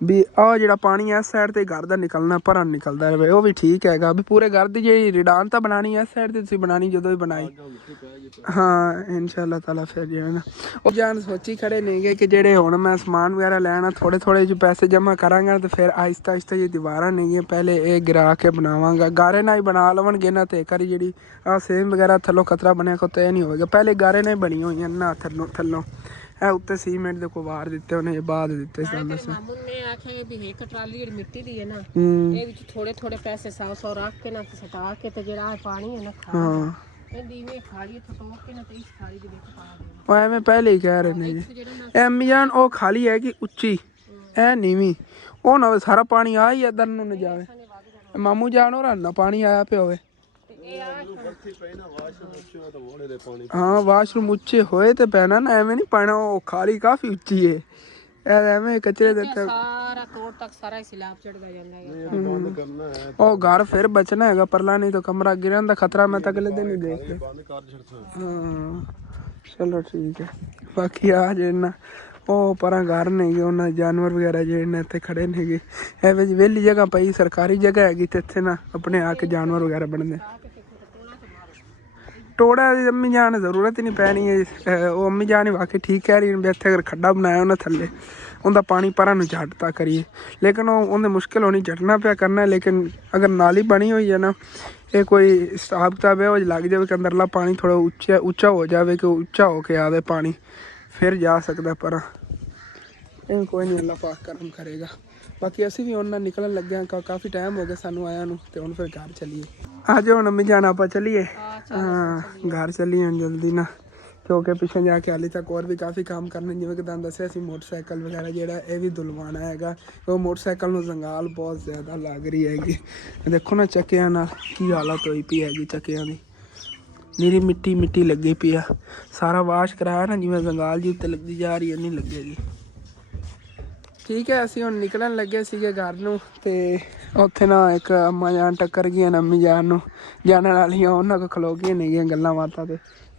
ਵੀ ਆਹ ਜਿਹੜਾ ਪਾਣੀ ਇਸ ਸਾਈਡ ਤੇ ਘਰ ਦਾ ਨਿਕਲਣਾ ਭਰਨ ਨਿਕਲਦਾ ਰਹੇ, ਉਹ ਵੀ ਠੀਕ ਹੈਗਾ। ਵੀ ਪੂਰੇ ਘਰ ਦੀ ਜਿਹੜੀ ਰਿਡਾਨ ਤਾਂ ਬਣਾਉਣੀ ਇਸ ਸਾਈਡ ਤੇ ਤੁਸੀਂ ਬਣਾਉਣੀ ਜਦੋਂ ਵੀ ਬਣਾਈ। ਹਾਂ ਇਨਸ਼ਾਅੱਲਾ ਤਾਲਾ। ਫਿਰ ਜਿਹੜਾ ਨਾ ਉਹ ਜਾਨ ਸੋਚੀ ਖੜੇ ਨੇਗੇ ਕਿ ਜਿਹੜੇ ਹੁਣ ਮੈਂ ਸਮਾਨ ਵਗੈਰਾ ਲੈਣਾ ਥੋੜ੍ਹੇ ਥੋੜ੍ਹੇ ਜਿਹੇ ਪੈਸੇ ਜਮ੍ਹਾਂ ਕਰਾਂਗਾ ਤੇ ਫਿਰ ਆਹਿਸਤਾ ਆਹਿਸਤਾ ਜੀ ਦੀਵਾਰਾਂ ਨੇਗੀਆਂ ਪਹਿਲੇ ਇਹ ਗਿਰਾ ਕੇ ਬਣਾਵਾਂਗਾ। ਗਾਰੇ ਨਾਲ ਹੀ ਬਣਾ ਲਵਣਗੇ ਨਾ ਤੇ ਕਰੀ ਜਿਹੜੀ ਆਹ ਸੇਮ ਵਗੈਰਾ ਥੱਲੋਂ ਖਤਰਾ ਬਣਿਆ ਕੋ ਤੇ ਨਹੀਂ ਹੋਵੇਗਾ। ਪਹਿਲੇ ਗਾਰੇ ਨਾਲ ਹੀ ਬਣੀਆਂ ਹੋਈਆਂ ਨਾ ਥੱਲੋਂ ਇਹ ਉੱਤੇ ਸੀਮੈਂਟ ਦੇ ਕੋ ਵਾਰ ਦਿੱਤੇ ਉਹਨੇ ਬਾਅਦ ਦਿੱਤੇ ਸੀ। ਮਾਮੂ ਨੇ ਆਖਿਆ ਵੀ ਇੱਕ ਟਰਾਲੀ ਜਿਹੜੀ ਮਿੱਟੀ ਦੀ ਹੈ ਨਾ, ਇਹ ਵਿੱਚ ਥੋੜੇ ਥੋੜੇ ਪੈਸੇ 100 ਰੱਖ ਕੇ ਨਾ ਸਟਾ ਕੇ ਤੇ ਜਿਹੜਾ ਪਾਣੀ ਹੈ ਨਾ ਹਾਂ ਇਹਦੀ ਇਵੇਂ ਖਾਲੀ ਠੋਕ ਕੇ ਨਾ ਤੇ ਇਸ ਖਾਲੀ ਦੇ ਵਿੱਚ ਪਾ ਦੇ। ਉਹ ਐਵੇਂ ਪਹਿਲੇ ਹੀ ਕਹਿ ਰਹੇ ਨੇ ਜੀ ਐਮੀ ਜਾਨ, ਉਹ ਖਾਲੀ ਹੈ ਕਿ ਉੱਚੀ ਐ ਨੀਵੀਂ, ਉਹ ਨਾ ਸਾਰਾ ਪਾਣੀ ਆ ਹੀ ਇੱਧਰ ਨੂੰ ਨਾ ਜਾਵੇ। ਮਾਮੂ ਜਾਨ ਹੋਰਾਂ ਨਾ ਪਾਣੀ ਆਇਆ ਪਿਆ ਹੋਵੇ। ਹਾਂ ਵਾਸ਼ਰੂਮ ਉੱਚੇ ਹੋਏ ਤੇ ਪੈਣਾ ਨਾ, ਐਵੇਂ ਨਹੀਂ ਪੈਣਾ। ਉਹ ਖਾਲੀ ਕਾਫੀ ਉੱਚੀ ਹੈ, ਐਵੇਂ ਕਚਰੇ ਦੇ ਸਾਰਾ ਤੋੜ ਤੱਕ ਸਾਰਾ ਸਲਾਬ ਚੜਦਾ ਜਾਂਦਾ ਹੈ। ਉਹ ਘਰ ਫਿਰ ਬਚਣਾ ਹੈਗਾ ਪਰਲਾ, ਨਹੀਂ ਤਾਂ ਕਮਰਾ ਗਿਰਨ ਦਾ ਖਤਰਾ ਮੈਂ ਤਾਂ ਅਗਲੇ ਦਿਨ ਹੀ ਦੇਖ ਲਿਆ। ਹਾਂ ਚਲੋ ਠੀਕ ਹੈ। ਬਾਕੀ ਆ ਜਿਹੜਾ ਉਹ ਪਰਾਂ ਘਰ ਨੇਗੇ ਉਹਨਾਂ ਜਾਨਵਰ ਵਗੈਰਾ ਜਿਹੜੇ ਨੇ ਇੱਥੇ ਖੜੇ ਨੇਗੇ। ਐਵੇਂ ਜੀ ਵਿਹਲੀ ਜਗ੍ਹਾ ਪਈ ਸਰਕਾਰੀ ਜਗ੍ਹਾ ਹੈਗੀ ਤੇ ਇੱਥੇ ਨਾ ਆਪਣੇ ਆ ਕੇ ਜਾਨਵਰ ਵਗੈਰਾ ਬਣਦੇ। ਟੋੜਾ ਦੀ ਅੰਮੀ ਜਾਨ ਜ਼ਰੂਰਤ ਹੀ ਨਹੀਂ ਪੈਣੀ ਹੈ। ਉਹ ਅੰਮੀ ਜਾਨ ਹੀ ਵਾਕਈ ਠੀਕ ਕਹਿ ਰਹੀ ਵੀ ਇੱਥੇ ਅਗਰ ਖੱਡਾ ਬਣਾਇਆ ਉਹਨਾਂ ਥੱਲੇ ਉਹਦਾ ਪਾਣੀ ਪਰਾਂ ਨੂੰ ਝੱਟਤਾ ਕਰੀਏ, ਲੇਕਿਨ ਉਹਦੇ ਮੁਸ਼ਕਿਲ ਹੋਣੀ ਝੱਟਣਾ ਪਿਆ ਕਰਨਾ। ਲੇਕਿਨ ਅਗਰ ਨਾਲੀ ਬਣੀ ਹੋਈ ਹੈ ਨਾ, ਇਹ ਕੋਈ ਹਿਸਾਬ ਕਿਤਾਬ ਹੈ ਉਹ ਲੱਗ ਜਾਵੇ ਕਿ ਅੰਦਰਲਾ ਪਾਣੀ ਥੋੜ੍ਹਾ ਉੱਚਾ ਹੋ ਜਾਵੇ, ਕਿ ਉੱਚਾ ਹੋ ਕੇ ਆਵੇ ਪਾਣੀ ਫਿਰ ਜਾ ਸਕਦਾ ਪਰਾਂ। ਇਹ ਕੋਈ ਨਹੀਂ, ਅੱਲਾ ਪਾਕ ਕਰਮ ਕਰੇਗਾ। ਬਾਕੀ ਅਸੀਂ ਵੀ ਉਹਨਾਂ ਨਿਕਲਣ ਲੱਗੇ ਹਾਂ, ਕਾਫੀ ਟਾਈਮ ਹੋ ਗਿਆ ਸਾਨੂੰ ਆਇਆ ਨੂੰ, ਤੇ ਹੁਣ ਫਿਰ ਘਰ ਚੱਲੀਏ। ਅੱਜ ਹੁਣ ਅੰਮੀ ਜਾਨ ਆਪਾਂ ਚੱਲੀਏ, ਹਾਂ ਘਰ ਚੱਲੀਏ ਹੁਣ ਜਲਦੀ ਨਾ, ਕਿਉਂਕਿ ਪਿੱਛੇ ਜਾ ਕੇ ਹਾਲੇ ਤੱਕ ਹੋਰ ਵੀ ਕਾਫੀ ਕੰਮ ਕਰਨੇ। ਜਿਵੇਂ ਕਿ ਤੁਹਾਨੂੰ ਦੱਸਿਆ ਸੀ ਮੋਟਰਸਾਈਕਲ ਵਗੈਰਾ ਜਿਹੜਾ ਇਹ ਵੀ ਧੁਲਵਾਉਣਾ ਹੈਗਾ। ਉਹ ਮੋਟਰਸਾਈਕਲ ਨੂੰ ਜੰਗਾਲ ਬਹੁਤ ਜ਼ਿਆਦਾ ਲੱਗ ਰਹੀ ਹੈਗੀ। ਦੇਖੋ ਨਾ ਚੱਕਿਆਂ ਨਾਲ ਕੀ ਹਾਲਤ ਹੋਈ ਪਈ ਹੈਗੀ, ਚੱਕਿਆਂ ਦੀ ਨੀਰੀ ਮਿੱਟੀ ਮਿੱਟੀ ਲੱਗੀ ਪਈ ਆ। ਸਾਰਾ ਵਾਸ਼ ਕਰਾਇਆ ਨਾ ਜਿਵੇਂ ਜੰਗਾਲ ਜੀ ਉੱਤੇ ਲੱਗਦੀ ਜਾ ਰਹੀ ਹੈ, ਨਹੀਂ ਲੱਗੇਗੀ। ਠੀਕ ਹੈ ਅਸੀਂ ਹੁਣ ਨਿਕਲਣ ਲੱਗੇ ਸੀਗੇ ਘਰ ਨੂੰ, ਤੇ ਉੱਥੇ ਨਾ ਇੱਕ ਅੰਮਾ ਜਾਨ ਟੱਕਰ ਗਈਆਂ ਨਾ ਅੰਮੀ ਜਾਨ ਨੂੰ, ਜਾਣਨ ਵਾਲੀਆਂ ਉਹਨਾਂ ਕੋਲ ਖਲੋ ਗਈਆਂ ਨੇਗੀਆਂ ਗੱਲਾਂ ਬਾਤਾਂ ਤੇ।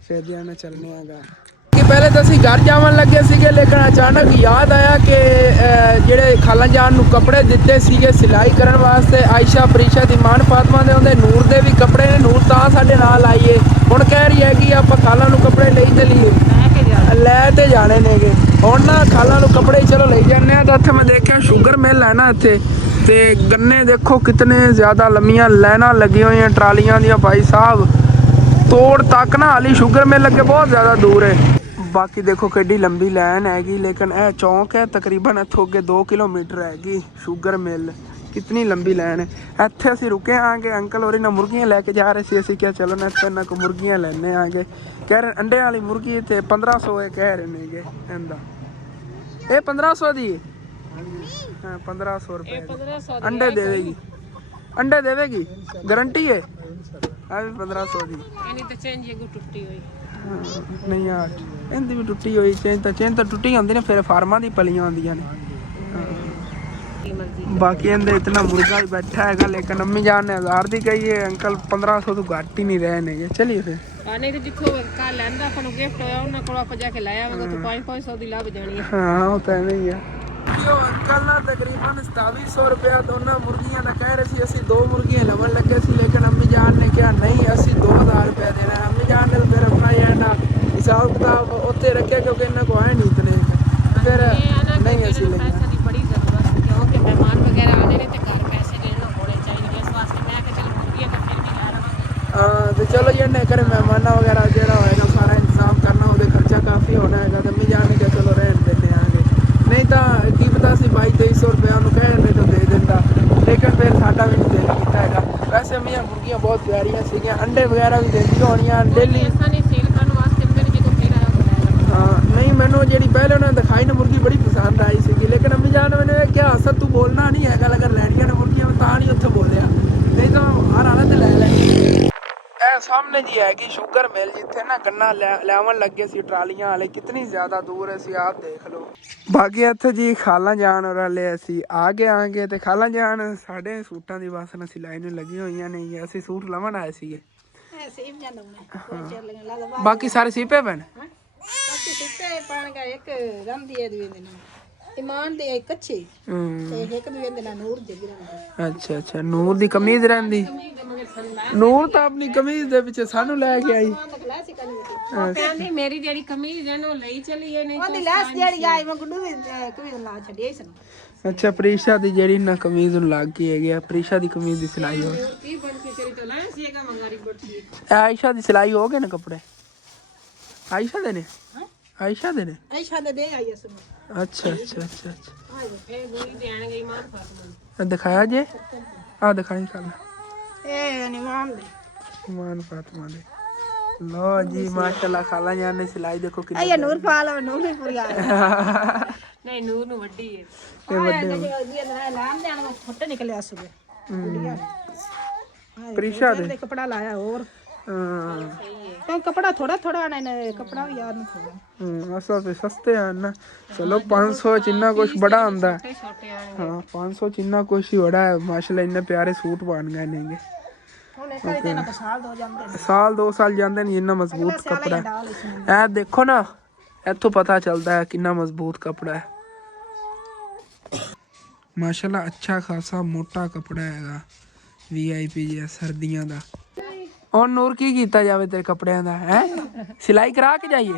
ਫਿਰ ਦੀਆਂ ਨਾਲ ਚੱਲਣੇ ਆ ਘਰ। ਕਿ ਪਹਿਲੇ ਤਾਂ ਅਸੀਂ ਘਰ ਜਾਵਣ ਲੱਗੇ ਸੀਗੇ, ਲੇਕਿਨ ਅਚਾਨਕ ਯਾਦ ਆਇਆ ਕਿ ਜਿਹੜੇ ਖਾਲਾ ਜਾਨ ਨੂੰ ਕੱਪੜੇ ਦਿੱਤੇ ਸੀਗੇ ਸਿਲਾਈ ਕਰਨ ਵਾਸਤੇ, ਆਇਸ਼ਾ ਪ੍ਰੀਸ਼ਾ ਦੀ ਮਾਨ ਫਾਤਮਾ ਦੇ, ਉਹਦੇ ਨੂਰ ਦੇ ਵੀ ਕੱਪੜੇ ਨੇ। ਨੂਰ ਤਾਂ ਸਾਡੇ ਨਾਲ ਆਈਏ, ਹੁਣ ਕਹਿ ਰਹੀ ਹੈ ਕਿ ਆਪਾਂ ਖਾਲਾ ਨੂੰ ਕੱਪੜੇ ਲਈ ਚੱਲੀਏ, ਲੈ ਤੇ ਜਾਣੇ ਨੇਗੇ। ਹੁਣ ਨਾ ਖਾਲਾ ਨੂੰ ਕੱਪੜੇ ਚਲੋ ਲਈ ਜਾਂਦੇ ਆ। ਤਾਂ ਇੱਥੇ ਮੈਂ ਦੇਖਿਆ ਸ਼ੂਗਰ ਮਿਲ ਹੈ ਨਾ ਇੱਥੇ, ਤੇ ਗੰਨੇ ਦੇਖੋ ਕਿਤਨੇ ਜ਼ਿਆਦਾ ਲੰਮੀਆਂ ਲਾਈਨਾਂ ਲੱਗੀਆਂ ਹੋਈਆਂ ਟਰਾਲੀਆਂ ਦੀਆਂ ਭਾਈ ਸਾਹਿਬ, ਤੋੜ ਤੱਕ ਨਾ। ਹਾਲੀ ਸ਼ੂਗਰ ਮਿਲ ਅੱਗੇ ਬਹੁਤ ਜ਼ਿਆਦਾ ਦੂਰ ਹੈ। ਬਾਕੀ ਦੇਖੋ ਕਿੱਡੀ ਲੰਬੀ ਲਾਈਨ ਹੈਗੀ, ਲੇਕਿਨ ਇਹ ਚੌਂਕ ਹੈ ਤਕਰੀਬਨ ਇੱਥੋਂ ਅੱਗੇ 2 ਕਿਲੋਮੀਟਰ ਹੈਗੀ ਸ਼ੂਗਰ ਮਿਲ। ਕਿਤਨੀ ਲੰਬੀ ਲਾਈਨ ਹੈ। ਇੱਥੇ ਅਸੀਂ ਰੁਕੇ ਆਂਗੇ, ਅੰਕਲ ਹੋਰੀ ਨਾ ਮੁਰਗੀਆਂ ਲੈ ਕੇ ਜਾ ਰਹੇ ਸੀ। ਅਸੀਂ ਕਿਹਾ ਚਲੋ ਨਾ ਇੱਥੇ ਇਹਨਾਂ ਕੋਲ ਮੁਰਗੀਆਂ ਲੈਣੇ ਆਂਗੇ। ਕਹਿ ਰਹੇ ਅੰਡੇ ਵਾਲੀ ਮੁਰਗੀ ਤੇ 1500 ਇਹ ਕਹਿ ਰਹੇ ਨੇਗੇ ਇਹਦਾ। ਇਹ 1500 ਦੀ ਹਾਂ 1500 ਰੁਪਏ ਅੰਡੇ ਦੇਵੇਗੀ, ਅੰਡੇ ਦੇਵੇਗੀ ਗਰੰਟੀ ਹੈ। ਆ ਵੀ 1500 ਦੀ ਟੁੱਟੀ ਹੋਈ ਨਹੀਂ ਯਾਰ, ਇਹਦੀ ਵੀ ਟੁੱਟੀ ਹੋਈ ਚੇਨ ਤਾਂ ਟੁੱਟੀ ਹੁੰਦੀ ਨੇ, ਫਿਰ ਫਾਰਮਾਂ ਦੀ ਪਲੀਆਂ ਹੁੰਦੀਆਂ ਨੇ। ਬਾਕੀ ਇਹਦੇ ਇਤਨਾ ਮੁਰਗਾ ਹੀ ਬੈਠਾ ਹੈਗਾ, ਲੇਕਿਨ ਅੰਮੀ ਜਾਨ ਨੇ 1000 ਦੀ ਕਹੀ ਹੈ, ਅੰਕਲ 1500 ਤੋਂ ਘੱਟ ਹੀ ਨਹੀਂ ਰਹੇ ਨੇ। ਚਲੀਏ ਫਿਰ। ਨਹੀਂ ਤੇ ਜਿੱਥੋਂ ਕੱਲ ਲੈਂਦਾ ਸਾਨੂੰ ਗਿਫਟ ਹੋਇਆ ਉਹਨਾਂ ਕੋਲ ਆਪਾਂ ਜਾ ਕੇ ਲੈ ਆਵਾਂਗੇ, ਤਾਂ 500 ਦੀ ਲੱਭ ਜਾਣੀ ਹੈ। ਹਾਂ ਉਹ ਤਾਂ ਐਵੇਂ ਹੀ ਆ। ਕਿਉਂ ਅੰਕਲ ਨਾ ਤਕਰੀਬਨ 2700 ਰੁਪਇਆ ਦੋਨਾਂ ਮੁਰਗੀਆਂ ਦਾ ਕਹਿ ਰਹੇ ਸੀ। ਅਸੀਂ 2 ਮੁਰਗੀਆਂ ਲਵਣ ਲੱਗੇ ਸੀ, ਲੇਕਿਨ ਅੰਮੀ ਜਾਨ ਨੇ ਕਿਹਾ ਨਹੀਂ ਅਸੀਂ 2000 ਰੁਪਇਆ ਦੇਣਾ ਹੈ। ਅੰਮੀ ਜਾਨ ਨੇ ਫਿਰ ਆਪਣਾ ਇਹ ਨਾ ਹਿਸਾਬ ਕਿਤਾਬ ਉੱਤੇ ਰੱਖਿਆ ਕਿਉਂਕਿ ਇਹਨਾਂ ਕੋਲ ਹੈ ਨਹੀਂ ਇਤਨੇ, ਫਿਰ ਨਹੀਂ ਅਸੀਂ ਲਿਆ। ਪੈਸੇ ਦੀ ਬੜੀ ਜ਼ਰੂਰਤ ਹੈ ਕਿਉਂਕਿ ਮਹਿਮਾਨ ਵਗੈਰਾ ਆਣੇ ਨੇ ਤੇ ਘਰ ਪੈਸੇ ਦੇਣ ਹੋਣੇ ਚਾਹੀਦੇ ਇਸ ਵਾਸਤੇ ਮੈਂ ਕਿ ਚਲ ਮੁਰਗੀਆਂ ਤਾਂ ਫਿਰ ਵੀ ਲੈ ਲਵਾਂਗੇ। ਹਾਂ ਤੇ ਚਲੋ ਜੀ ਇਹਨੇ ਘਰੇ ਮਹਿਮਾਨਾਂ ਵਗੈਰਾ ਜਿਹੜਾ ਹੋਏਗਾ ਸਾਰਾ ਇੰਤਜ਼ਾਮ ਕਰਨਾ, ਉਹਦੇ ਖਰਚਾ ਕਾਫੀ ਹੋਣਾ ਹੈਗਾ। ਤੇ ਅੰਮੀ ਜਾਨ ਨੇ ਕਿਹਾ ਚਲੋ ਰਹਿਣ ਦਿੰਦੇ ਆਂਗੇ, ਨਹੀਂ ਤਾਂ ਕੀ ਪਤਾ ਸੀ 2200-2300 ਰੁਪਇਆ ਉਹਨੂੰ ਕਹਿ ਰਹੇ ਤਾਂ ਦੇ ਦਿੰਦਾ, ਲੇਕਿਨ ਫਿਰ ਸਾਡਾ ਵੀ ਨਹੀਂ ਦਿਲ ਕੀਤਾ ਹੈਗਾ। ਵੈਸੇ ਅੰਮੀਆਂ ਮੁਰਗੀਆਂ ਬਹੁਤ ਪਿਆਰੀਆਂ ਸੀਗੀਆਂ, ਅੰਡੇ ਵਗੈਰਾ ਵੀ ਦਿੰਦੀਆਂ ਹੋਣੀਆਂ ਡੇਲੀ। ਅਸਾਂ ਨੇ ਸੇਲ ਕਰਨ ਵਾਸਤੇ ਫਿਰ ਜਦੋਂ ਫਿਰ ਆਇਆ ਉਹ ਲੈ ਲਵਾਂਗੇ। ਹਾਂ ਨਹੀਂ ਮੈਨੂੰ ਜਿਹੜੀ ਪਹਿਲੇ ਉਹਨਾਂ ਨੇ ਦਿਖਾਈ ਨਾ ਮੁਰਗੀ ਬੜੀ ਪਸੰਦ ਆਈ ਸੀਗੀ, ਲੇਕਿਨ ਅੰਮੀ ਜਾਨ ਨੇ ਕਿਹਾ ਅਸਦ ਤੂੰ ਬੋਲਣਾ ਨਹੀਂ ਹੈਗਾ, ਅਗਰ ਲੈਣੀਆਂ ਨੇ ਮੁਰਗੀਆਂ ਤਾਂ ਨਹੀਂ ਉੱਥੇ ਬੋਲਿਆ, ਨਹੀਂ ਤਾਂ ਹਰ ਹਾਲਤ ਤੇ ਲੈ ਲੈ। ਇਹ ਸਾਹਮਣੇ ਜੀ ਹੈਗੀ ਸ਼ੂਗਰ ਮਿਲ, ਜਿੱਥੇ ਨਾ ਗੰਨਾ ਲੈਵਣ ਲੱਗੇ ਸੀ ਟਰਾਲੀਆਂ ਵਾਲੇ, ਕਿਤਨੀ ਜ਼ਿਆਦਾ ਦੂਰ ਹੈ ਸੀ ਆਪ ਦੇਖ ਲਓ। ਬਾਕੀ ਇੱਥੇ ਜੀ ਖਾਲਾ ਜਾਨ ਔਰ ਵਾਲੇ ਅਸੀਂ ਆਗੇ ਤੇ ਖਾਲਾ ਜਾਨ ਸਾਡੇ ਸੂਟਾਂ ਦੀ ਬਸ ਅਸੀਂ ਲਾਈਨ ਲੱਗੀਆਂ ਹੋਈਆਂ ਨੇ, ਅਸੀਂ ਸੂਟ ਲਵਣ ਆਏ ਸੀਗੇ। ਬਾਕੀ ਸਾਰੇ ਸੀਪੇ ਪੈਣ ਬਾਕੀ ਸਿੱਟੇ ਪਾਣਗਾ ਇੱਕ ਰੰਦੀ ਦੇ ਵੇਂਦੇ ਨੇ ਇਮਾਨ ਦੇ ਕੱਚੇ ਤੇ ਇੱਕ ਦੇ ਵੇਂਦੇ ਨਾ ਨੂਰ ਦੇ ਰਹਿੰਦੇ। ਅੱਛਾ ਅੱਛਾ ਨੂਰ ਦੀ ਕਮੀਜ਼ ਰਹਿੰਦੀ, ਨੂਰ ਤਾਂ ਆਪਣੀ ਕਮੀਜ਼ ਦੇ ਵਿੱਚ ਸਾਨੂੰ ਲੈ ਕੇ ਆਈ। ਉਹ ਕਹਿੰਦੀ ਮੇਰੀ ਜਿਹੜੀ ਕਮੀਜ਼ ਹੈ ਨਾ ਉਹ ਲਈ ਚਲੀ ਹੈ, ਨਹੀਂ ਉਹਦੀ ਲਾਸ ਜਿਹੜੀ ਆਈ ਮੈਂ ਗੁੱਡੂ ਦੀ ਕਮੀਜ਼ ਲਾ ਛੱਡੀ ਸੀ। ਅੱਛਾ ਪ੍ਰੀਸ਼ਾ ਦੀ ਜਿਹੜੀ ਨਾ ਕਮੀਜ਼ ਨੂੰ ਲੱਗ ਗਈ ਹੈਗੀ ਆ, ਪ੍ਰੀਸ਼ਾ ਦੀ ਕਮੀਜ਼ ਦੀ ਸਿਲਾਈ ਹੋ ਕੀ ਬਣ ਕੇ ਤੇਰੀ ਤੋਂ ਲਾਇਆ ਸੀ ਹੈਗਾ ਮੰਗਾਰੀ ਬੁੱਟੀ। ਆਇਸ਼ਾ ਦੀ ਸਿਲਾਈ ਹੋ ਗਏ ਨਾ ਕੱਪੜੇ, ਆਇਸ਼ਾ ਦੇ ਨੇ ਆਇਸ਼ਾ ਦੇ ਨੇ ਆਇਸ਼ਾ ਦੇ ਆਈ ਅਸ ਅੱਛਾ ਅੱਛਾ ਅੱਛਾ ਅੱਛਾ ਇਹ ਗੋਲੀ ਦੇਣਗੇ ਇਮਾਨ ਫਾਤਮਾ ਦਿਖਾਇਆ ਜੇ ਆ ਦਿਖਾਈ ਕਰ ਇਹ ਨਿਮਾਨ ਦੇ ਇਮਾਨ ਫਾਤਮਾ ਦੇ। ਲੋ ਜੀ ਮਾਸ਼ਾਅੱਲਾ ਖਾਲਾ ਜਾਨ ਨੇ ਸਿਲਾਈ ਦੇਖੋ ਕਿੰਨੀ ਇਹ ਨੂਰ ਪਾ ਲਵੇ ਨੂਰ ਨਹੀਂ ਪੂਰੀ ਆ ਨਹੀਂ ਨੂਰ ਨੂੰ ਵੱਡੀ ਹੈ ਇਹ ਵੱਡੇ ਨਾਮ ਦੇ ਆਣ ਫੁੱਟ ਨਿਕਲਿਆ ਸੁਬੇ ਗੁੜੀਆ ਪ੍ਰੀਸ਼ਾ ਦੇ ਕਪੜਾ ਲਾਇਆ ਹੋਰ ਹਾਂ ਕਪੜਾ ਥੋੜਾ ਥੋੜਾ ਆਣਾ ਨੇ ਕਪੜਾ ਵੀ ਯਾਰ ਨਹੀਂ ਥੋੜਾ ਅਸਲ ਤੇ ਸਸਤੇ ਹਨ ਨਾ। ਚਲੋ 500 ਚ ਇੰਨਾ ਕੁਛ ਬੜਾ ਹੁੰਦਾ ਛੋਟੇ ਆਣੇ ਹਾਂ 500 ਚ ਇੰਨਾ ਕੁਛ ਹੀ ਬੜਾ ਹੈ ਮਾਸ਼ਾਅੱਲਾ। ਇੰਨੇ ਪਿਆਰੇ ਸੂਟ ਬਣ ਗਏ ਨੇਗੇ, ਹੁਣ ਇੱਕ ਵਾਰੀ ਨਾ ਸਾਲ ਦੋ ਜਾਂਦੇ ਸਾਲ 2 ਸਾਲ ਜਾਂਦੇ ਨਹੀਂ, ਇੰਨਾ ਮਜ਼ਬੂਤ ਕੱਪੜਾ ਹੈ। ਇਹ ਦੇਖੋ ਨਾ ਇੱਥੋਂ ਪਤਾ ਚੱਲਦਾ ਹੈ ਕਿੰਨਾ ਮਜ਼ਬੂਤ ਕੱਪੜਾ ਹੈ ਮਾਸ਼ਾਅੱਲਾ। ਅੱਛਾ ਖਾਸਾ ਮੋਟਾ ਕੱਪੜਾ ਹੈਗਾ, VIP ਜਿਹਾ ਸਰਦੀਆਂ ਦਾ। ਹੁਣ ਨੂਰ ਕੀ ਕੀਤਾ ਜਾਵੇ ਤੇਰੇ ਕੱਪੜਿਆਂ ਦਾ ਹੈ, ਸਿਲਾਈ ਕਰਾ ਕੇ ਜਾਈਏ?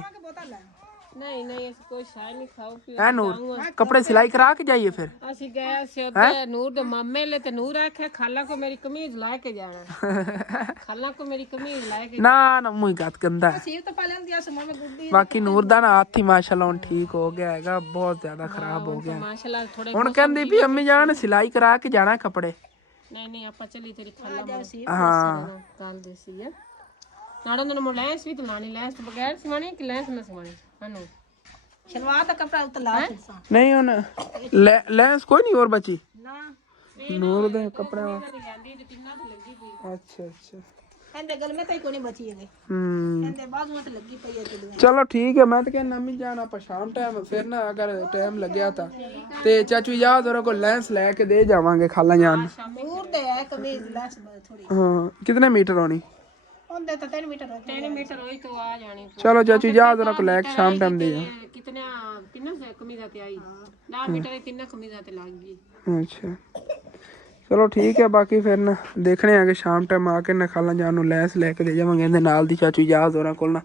ਨਹੀਂ ਨਹੀਂ ਅਸੀਂ ਕੋਈ ਸ਼ਾਇ ਨਹੀਂ ਖਾਓ ਪੀਓ ਹੈ ਨੂਰ ਕੱਪੜੇ ਸਿਲਾਈ ਕਰਾ ਕੇ ਜਾਈਏ ਫਿਰ? ਅਸੀਂ ਗਏ ਸੀ ਉੱਤੇ ਨੂਰ ਦੇ ਮਾਮੇ ਲੈ ਤੇ ਨੂਰ ਆਖਿਆ ਖਾਲਾ ਕੋ ਮੇਰੀ ਕਮੀਜ਼ ਲਾ ਕੇ ਜਾਣਾ ਖਾਲਾ ਕੋ ਮੇਰੀ ਕਮੀਜ਼ ਲਾ ਕੇ ਨਾ ਨਾ ਮੂੰਹ ਗੱਤ ਗੰਦਾ ਹੈ। ਸੀਰ ਤਾਂ ਪਾ ਲੈਂਦੀ ਆ ਸਮਾਂ ਮੈਂ ਗੁੱਡੀ ਬਾਕੀ ਨੂਰ ਦਾ ਨਾ ਹੱਥ ਹੀ ਮਾਸ਼ਾਅੱਲਾ ਹੁਣ ਠੀਕ ਹੋ ਗਿਆ ਹੈਗਾ, ਬਹੁਤ ਜ਼ਿਆਦਾ ਖਰਾਬ ਹੋ ਗਿਆ। ਮਾਸ਼ਾਅੱਲਾ ਥੋੜੇ ਹੁਣ ਕਹਿੰਦੀ ਵੀ ਅੰਮੀ ਜਾਨ ਸਿਲਾਈ ਕਰਾ ਕੇ ਜਾਣਾ ਕੱਪੜੇ। ਨਹੀਂ ਨਹੀਂ ਆਪਾਂ ਚੱਲੀ ਤੇਰੀ ਖਾਲਾ ਹਾਂ ਗੱਲ ਦੇ ਸੀ ਨਾੜੋਂ ਨੂੰ ਲੈਂਸ ਵੀ ਤੇ ਲਾਣੀ ਲੈਂਸ ਤੋਂ ਬਗੈਰ ਸਵਾਣੀ ਕਿ ਲੈਂਸ ਨਾ ਸਵਾਣੀ ਸਾਨੂੰ ਸ਼ਲਵਾਰ ਦਾ ਕਪੜਾ ਉੱਤੇ ਲਾ ਦਿੱਤਾ ਨਹੀਂ ਹੁਣ ਲੈਂਸ ਕੋਈ ਨਹੀਂ ਹੋਰ ਬਚੀ ਨਾ ਨੂਰ ਦੇ ਕੱਪੜੇ ਜਾਂਦੀ ਤੇ ਤਿੰਨਾਂ ਤੇ ਲੱਗੀ ਪਈ। ਅੱਛਾ ਅੱਛਾ ਇਹਦੇ ਗਲ ਮੇ ਤਾਂ ਕੋਈ ਨਹੀਂ ਬਚੀ ਹੈਗੇ ਇਹਦੇ ਬਾਜ਼ੂਆਂ ਤੇ ਲੱਗੀ ਪਈ ਹੈ ਕਿਦੋਂ। ਚਲੋ ਠੀਕ ਹੈ, ਮੈਂ ਤਾਂ ਕਹਿੰਦਾ ਅੰਮੀ ਜਾਨ ਆਪਾਂ ਸ਼ਾਮ ਟਾਈਮ ਫਿਰ ਨਾ ਅਗਰ ਟਾਈਮ ਲੱਗਿਆ ਤਾਂ ਤੇ ਚਾਚੂ ਯਾਦ ਉਹਨਾਂ ਕੋਲ ਲੈਂਸ ਲੈ ਕੇ ਦੇ ਜਾਵਾਂਗੇ ਖਾਲਾ ਜਾਨ। ਨੂਰ ਦੇ ਹੈ ਕਮੀਜ਼ ਲੈਸ ਥੋੜੀ ਹਾਂ ਕਿਤਨੇ ਮੀਟਰ ਹੋਣੀ? ਉਹਦੇ ਤਾਂ 3 ਮੀਟਰ 3 ਮੀਟਰ ਹੋਈ तो आ जानी। ਚਲੋ ਚਾਚੂ ਯਾਦ ਉਹਨਾਂ ਕੋਲ ਲੈ ਕੇ ਸ਼ਾਮ ਟਾਈਮ ਦੇ ਜਾ। कितना कितना कमीजा ते आई 10 मीटर तीन कमीजा ते लग गई। ਅੱਛਾ ਚਲੋ ਠੀਕ ਹੈ, ਬਾਕੀ ਫਿਰ ਨਾ ਦੇਖਣੇ ਆ ਕਿ ਸ਼ਾਮ ਟਾਈਮ ਆ ਕੇ ਨਾ ਖਾਲਾ ਜਾਨ ਨੂੰ ਲੈਸ ਲੈ ਕੇ ਦੇ ਜਾਵਾਂਗੇ ਇਹਦੇ ਨਾਲ ਦੀ ਚਾਚੂ ਯਾਦ ਉਹਨਾਂ ਕੋਲ ਨਾ